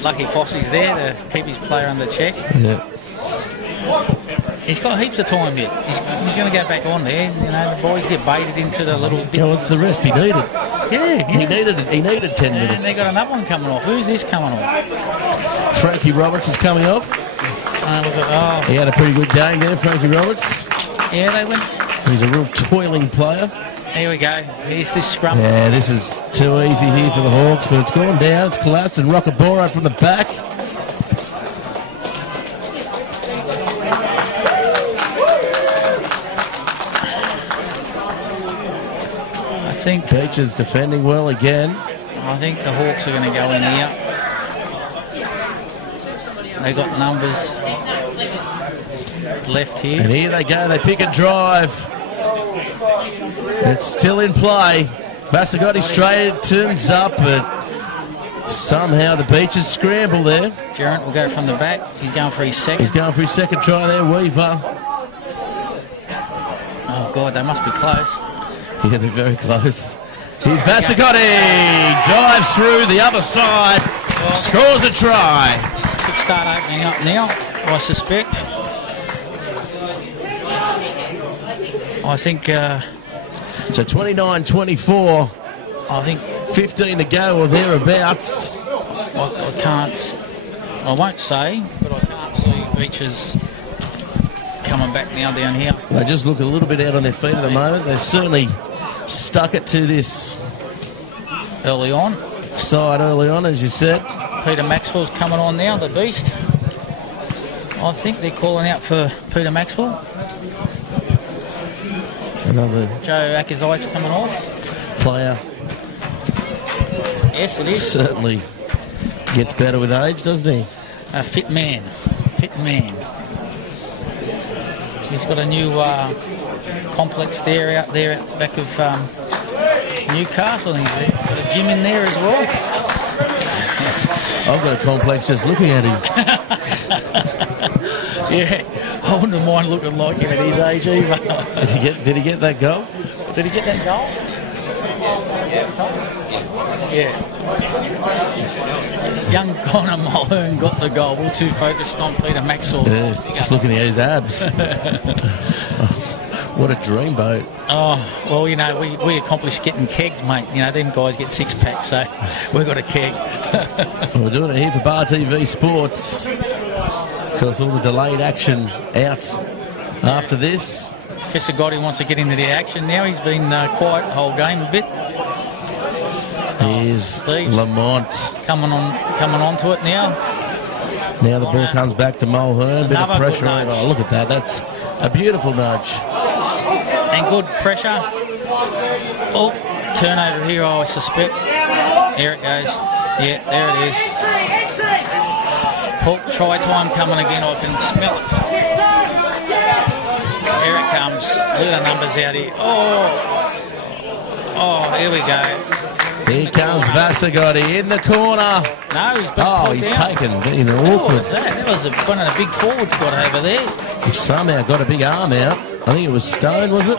Lucky Fossey's there to keep his player under check. Yeah. He's got heaps of time yet. He's going to go back on there. You know, the boys get baited into the little bit. Yeah, what's the rest he needed? Yeah. He needed 10 minutes. And they got another one coming off. Who's this coming off? Frankie Roberts is coming off. He had a pretty good game there, Frankie Roberts. Yeah, they went. He's a real toiling player. Here we go. Here's this scrum. Yeah, this is too easy here for the Hawks, but it's gone down. It's collapsed, and Rockabora from the back. I think Beaches defending well again. I think the Hawks are going to go in here. They got numbers left here. And here they go. They pick and drive. It's still in play. Masagotti straightens up, but somehow the Beaches scramble there. Gerrant will go from the back. He's going for his second. He's going for his second try there, Weaver. Oh, God, they must be close. Yeah, they're very close. Here's Masagotti. Drives through the other side. Scores a try. Could start opening up now, I suspect. I think... So 29-24. I think 15 to go or thereabouts. I can't. I won't say, but I can't see Beaches coming back now down here. They just look a little bit out on their feet at the moment. They've certainly stuck it to this early on. Side early on, as you said. Peter Maxwell's coming on now, the beast. I think they're calling out for Peter Maxwell. Another Joe Akazai's coming off. Player. Yes, it is. Certainly gets better with age, doesn't he? A fit man. Fit man. He's got a new complex there out there at the back of Newcastle. And he's got a gym in there as well. I've got a complex just looking at him. Yeah, I wouldn't mind looking like him at his age either. Did he get that goal? Did he get that goal? Yeah. Young Connor Mulhern got the goal. We're too focused on Peter Maxwell. Yeah, just looking at his abs. What a dreamboat. Oh, well, you know, we accomplished getting kegs, mate. You know, them guys get six-packs, so we've got a keg. Well, we're doing it here for Bar TV Sports. Of course, all the delayed action out after this. Professor Gotti wants to get into the action now. He's been quiet the whole game a bit. Here's Steve Lamont. Coming on to it now. Now the ball comes back to Mulhern. Bit of Another pressure. good nudge. Oh, look at that. That's a beautiful nudge. And good pressure. Oh, turnover here, I suspect. There it goes. Yeah, there it is. Hook try time coming again. I can smell it. Here it comes. Look at the numbers out here. Oh, here we go. Here comes Vasagotti in the corner. No, he's been taken in an What awkward. was that? That was one of the big forwards got over there. He somehow got a big arm out. I think it was Stone, was it?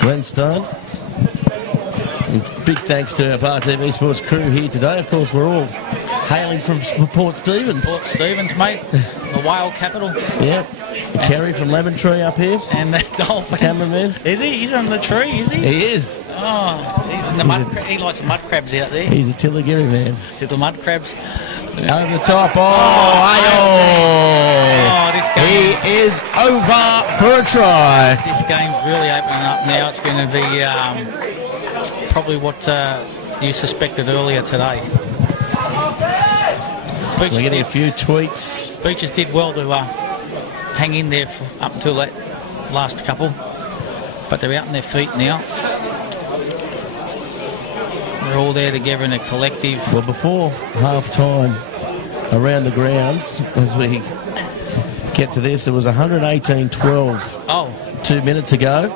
Glenn Stone. And big thanks to our Bar TV Sports crew here today. Of course, we're all hailing from Port Stephens. Port Stephens, mate. The whale capital. Yep. Kerry from Lemon Tree up here. And the Dolphins. Cameraman. Is he? He's on the tree, is he? He is. Oh, he's in the he likes the mud crabs out there. He's a Tilligiri man. The mud crabs. Over the top. Oh, this game. He is over for a try. This game's really opening up now. It's going to be probably what you suspected earlier today. We're getting a few tweets. Beaches did well to hang in there up until that last couple, but they're out on their feet now. We're all there together in a collective. Well, before half-time around the grounds, as we get to this, it was 118-12 2 minutes ago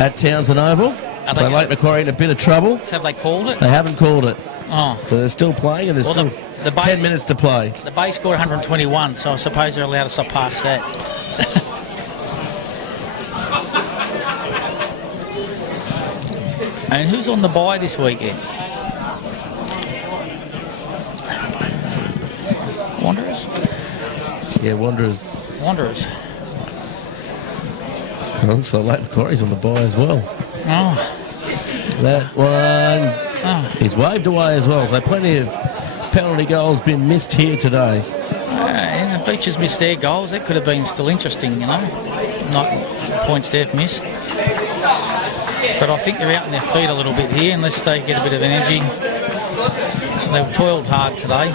at Townsend Oval. So Lake Macquarie in a bit of trouble. Have they called it? They haven't called it. Oh. So they're still playing, and there's still 10 minutes to play. The Bay scored 121, so I suppose they're allowed to surpass that. And who's on the bye this weekend? Wanderers? Yeah, Wanderers. Wanderers. It looks like Lake Macquarie's on the bye as well. Oh. That one is waved away as well. So plenty of penalty goals been missed here today. And the Beaches missed their goals. That could have been still interesting, you know. Not points they've missed. But I think they're out on their feet a little bit here, unless they get a bit of energy. They've toiled hard today.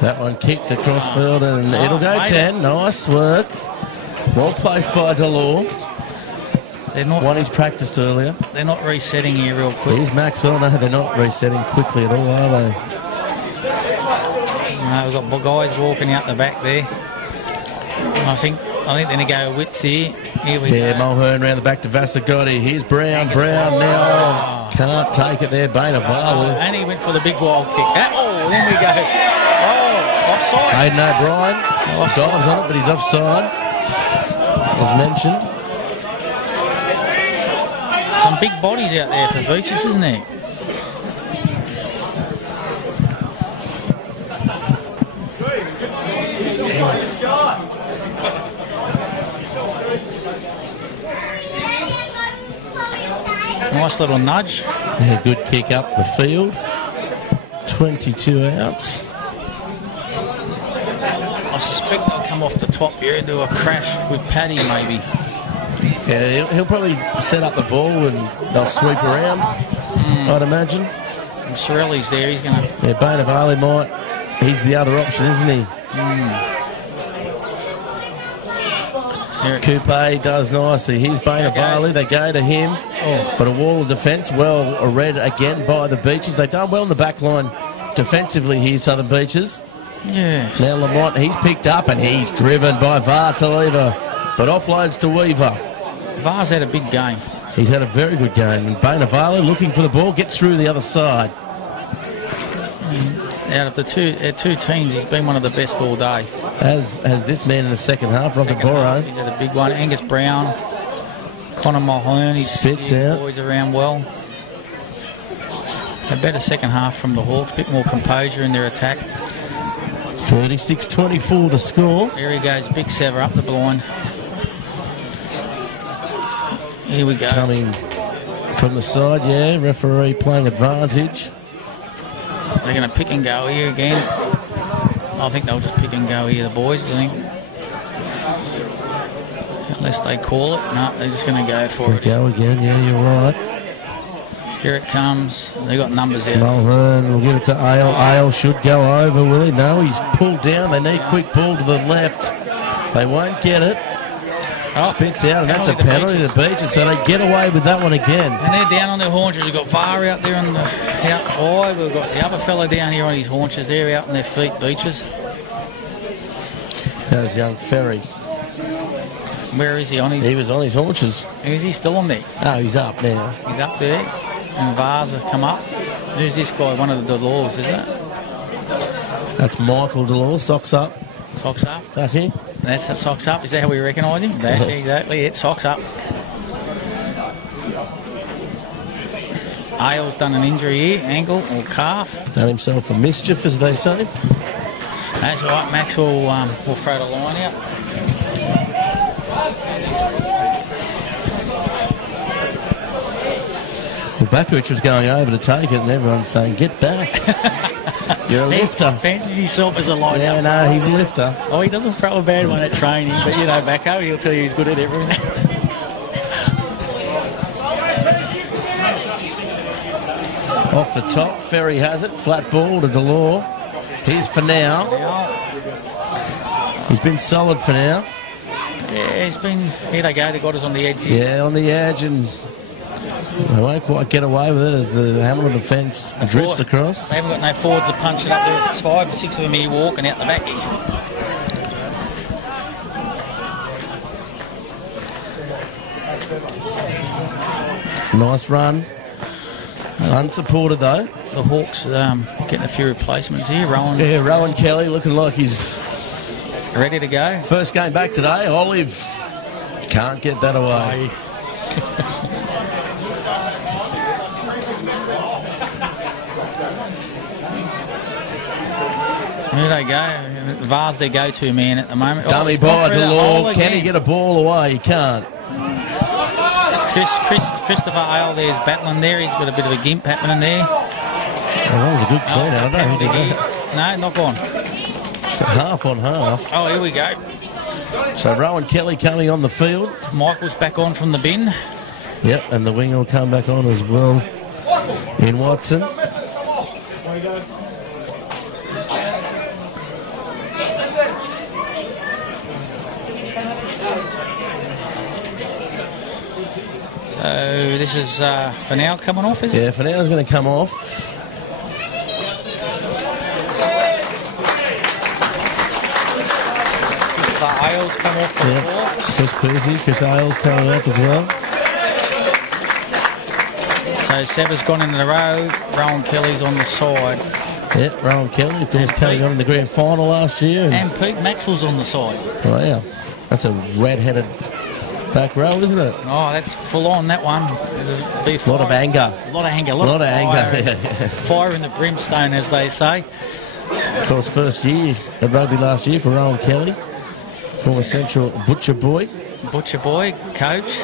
That one kicked across field, and it'll go 10. Nice work. Well placed by Delore. One he's practiced earlier. They're not resetting here real quick. Here's Maxwell. No, they're not resetting quickly at all, are they? No, we've got guys walking out the back there. I think they're going to go width here. Here we go. Mulhern round the back to Vasagotti. Here's Brown. Brown now. Can't take it there. Bainavalu. And he went for the big wild kick. Then we go. Offside. Aidan O'Brien dives on it, but he's offside, as mentioned. Some big bodies out there for Beaches, isn't there? Nice little nudge. Yeah, good kick up the field. 22 outs. I suspect they'll come off the top here and do a crash with Paddy, maybe. Yeah, he'll probably set up the ball and they'll sweep around, I'd imagine. And Sorelli's there, he's going to... Yeah, Bainavalu might. He's the other option, isn't he? Coupe does nicely. Here's Bainavalu. They go to him. But a wall of defence, well read again by the Beaches. They've done well in the back line defensively here, Southern Beaches. Yes. Now Lamont, he's picked up and he's driven by VAR to Lever, but offloads to Weaver. VAR's had a big game. He's had a very good game. And Bainavalu looking for the ball, gets through the other side. Out of the two teams, he's been one of the best all day. As this man in the second half, Robert Borrow. He's had a big one. Angus Brown, Connor Mulhern, he's spits out. Boys around well. A better second half from the Hawks, a bit more composure in their attack. 36-24 the score. Here he goes, big sever up the blind. Here we go. Coming from the side, yeah, referee playing advantage. They're going to pick and go here again. I think they'll just pick and go here, the boys, I think. Unless they call it. No, they're just going to go for it. Go again, yeah, you're right. Here it comes. They got numbers out. Mulhern will give it to Ale. Ale should go over, will he? No, he's pulled down. They need quick ball to the left. They won't get it. Spits out, and that's a penalty to Beaches, so they get away with that one again. And they're down on their haunches. We've got VAR out there on the out wide. We've got the other fella down here on his haunches. They're out on their feet, Beaches. That was young Ferry. Where is he on his? He was on his haunches. Is he still on there? Oh, he's up now. He's up there. And VAR's have come up. Who's this guy? One of the Delors, is it? That's Michael Delors, socks up. Socks up. Okay. That's that socks up. Is that how we recognise him? That's exactly it. Socks up. Ailes done an injury here, ankle or calf. Done himself a mischief, as they say. That's all right. Max will throw the line out. Well, Backridge was going over to take it, and everyone's saying, "Get back! You're a lifter." Fancies himself as a line Yeah, out. no, he's a lifter. Oh, he doesn't throw a bad one at training, but you know, Backo, he'll tell you he's good at everything. Off the top, Ferry has it. Flat ball to Delors. Here's for now. He's been solid for now. Yeah, he's been. Here they go. They got us on the edge here. Yeah, on the edge, and they won't quite get away with it as the Hamilton defence drifts across. They haven't got no forwards to punch it up there. It's 5 or 6 of them here walking out the back here. Nice run. Unsupported though. The Hawks getting a few replacements here. Rowan Yeah, Rowan Kelly looking like he's ready to go. first game back today. Olive can't get that away. Here they go. VAR's their go-to man at the moment. Dummy he's gone by through the hole Delors. Can he again. get a ball away? He can't. Christopher Ale there's battling there. He's got a bit of a gimp happening there. Well, that was a good clean out. I don't think he got No, not gone. half on half. Oh, here we go. So Rowan Kelly coming on the field. Michael's back on from the bin. Yep, and the winger will come back on as well in Watson. So this is for now coming off, is it? Yeah, for now, is going to come off. Ailes come off for the Hawks. Chris Percy, Chris Ailes coming off as well. So Sever's gone into the row. Rowan Kelly's on the side. Yep, Rowan Kelly, of course, carrying on in the grand final last year. And Pete Maxwell's on the side. Oh, yeah. That's a red-headed back row, isn't it? Oh, that's full on, that one. It'll be A lot of anger. A lot of anger. A A lot of fire. anger. Fire in the brimstone, as they say. Of course, first year at rugby last year for Rowan Kelly. Former Central Butcher Boy. Butcher boy, coach.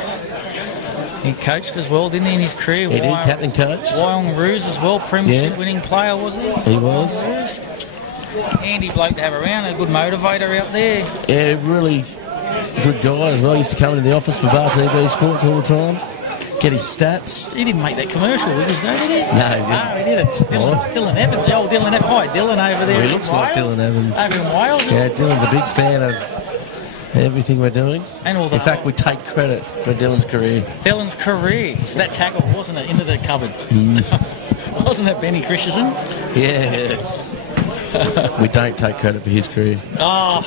He coached as well, didn't he, in his career? He did, captain coach. Wyong Roos as well, premiership Yeah. winning player, wasn't he? He was. Handy bloke to have around, a good motivator out there. Yeah, really good guy as well. He used to come into the office for Bar TV Sports all the time. Get his stats. He didn't make that commercial with us, though, did he? No, he didn't. No, he didn't. Dylan Evans, the old Dylan Evans. Hi, Dylan over there. Well, he in looks like Wales. Dylan Evans. Over in Wales. Yeah, Dylan's a big fan of everything we're doing. And all the In fact, we take credit for Dylan's career. Dylan's career. That tackle, wasn't it? Into the cupboard. Wasn't that Benny Christensen? Yeah. We don't take credit for his career. Oh,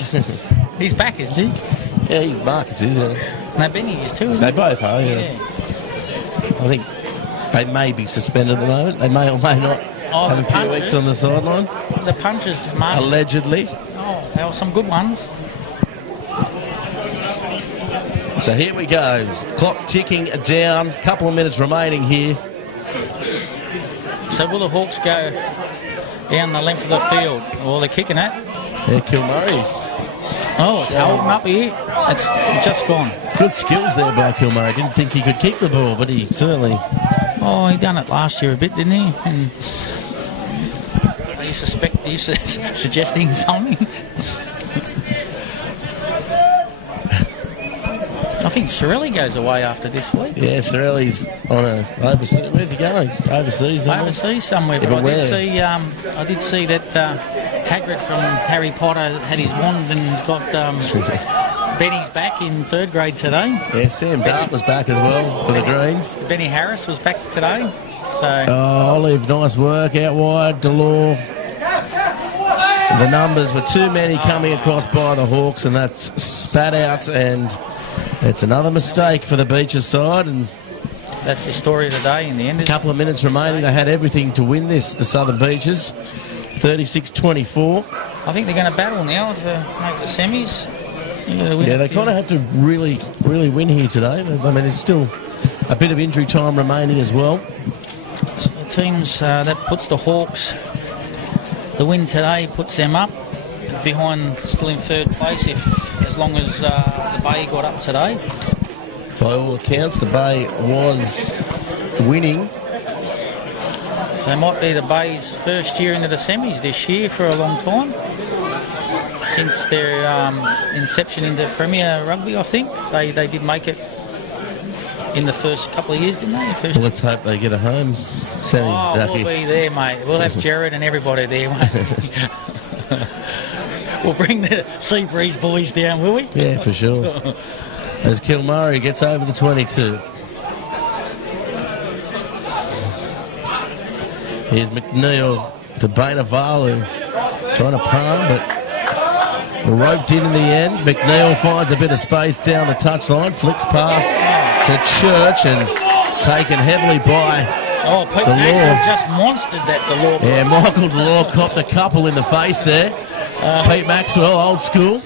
he's back, isn't he? Yeah, he's Marcus, isn't he? No, Benny is too, isn't They he? both are, yeah. I think they may be suspended at the moment. They may or may not Oh, have the a few punches. weeks on the sideline. The punches, Mark. Allegedly. Oh, there were some good ones. So here we go. Clock ticking down. Couple of minutes remaining here. So will the Hawks go down the length of the field? Well, they're kicking it. Yeah, Kilmurray. Oh, it's holding up here. It's just gone. Good skills there by Kilmurray. Didn't think he could kick the ball, but he certainly... Oh, he done it last year a bit, didn't he? And are you suggesting something? I think Sorelli goes away after this week. Yeah, Sorelli's on a overseas. Where's he going? Overseas somewhere? Overseas somewhere, but I did see that Hagrid from Harry Potter had his wand and he's got Benny's back in 3rd grade today. Yeah, Sam Dart was back as well for the Greens. Benny Harris was back today. So Olive, nice work out wide. Delore. The numbers were too many coming across by the Hawks, and that's spat out, and it's another mistake for the Beaches side. And that's the story of the day in the end. A couple of minutes remaining. They had everything to win this, the Southern Beaches. 36-24. I think they're going to battle now to make the semis. Yeah, they kind of have to really win here today. I mean, there's still a bit of injury time remaining as well. So the teams, that puts the Hawks, the win today puts them up behind, still in 3rd place, as long as the Bay got up today. By all accounts, the Bay was winning. So it might be the Bay's first year into the semis this year for a long time. Since their inception into Premier Rugby, I think. They did make it in the first couple of years, didn't they? Well, let's hope they get a home. We'll be there, mate. We'll have Jared and everybody there, mate. We'll bring the Sea Breeze boys down, will we? Yeah, for sure. As Kilmurray gets over the 22. Here's McNeil to Bainavalu. Trying to palm, but roped in the end. McNeil finds a bit of space down the touchline. Flicks pass to Church and taken heavily by Pete Maxwell just monstered that Delore. Yeah, Michael Delore copped a couple in the face there. Pete Maxwell, old school.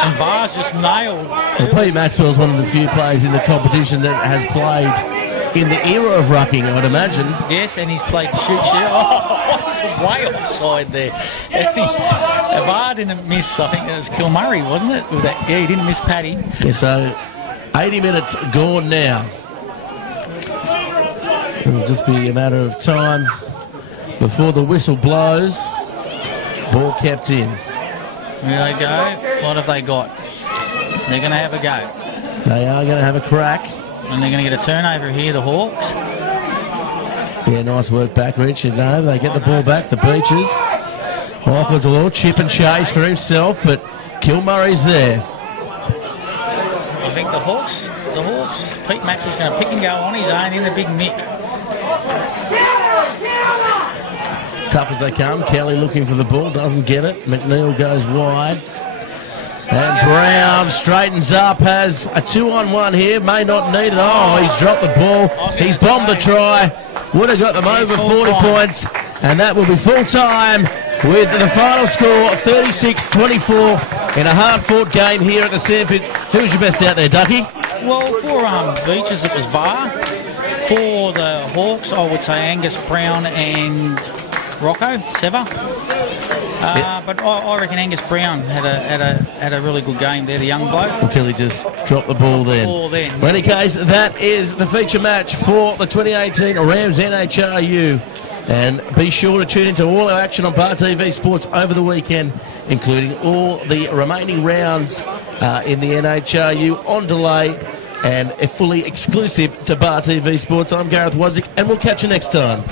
And Vars just nailed. Well, Pete Maxwell's one of the few players in the competition that has played in the era of rucking, I would imagine. Yes, and he's played shoot. It's way offside there. Var didn't miss, I think it was Kilmurray, wasn't it? Yeah, he didn't miss Paddy. Yeah, so 80 minutes gone now. It'll just be a matter of time before the whistle blows. Ball kept in. Here they go. What have they got? They're going to have a go. They are going to have a crack. And they're going to get a turnover here, the Hawks. Yeah, nice work back, Richard. No, they get the ball back, the Beaches. Michael Delore, chip and chase for himself, but Kilmurray's there. I think the Hawks, Pete Maxwell's going to pick and go on his own in the big mick. Tough as they come. Kelly looking for the ball, doesn't get it. McNeil goes wide. And Brown straightens up, has a 2-on-1 here, may not need it. Oh, he's dropped the ball. He's bombed the try. Would have got them over 40 points. And that will be full time with the final score 36-24 in a hard-fought game here at the Sandpit. Who's your best out there, Ducky? Well, for Beaches it was Var. For the Hawks, I would say Angus Brown and Rocco Sever. But I reckon Angus Brown had a really good game there, the young bloke. Until he just dropped the ball then. In any case, that is the feature match for the 2018 Rams NHRU. And be sure to tune into all our action on Bar TV Sports over the weekend, including all the remaining rounds in the NHRU on delay and fully exclusive to Bar TV Sports. I'm Gareth Wazick, and we'll catch you next time.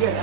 Yeah.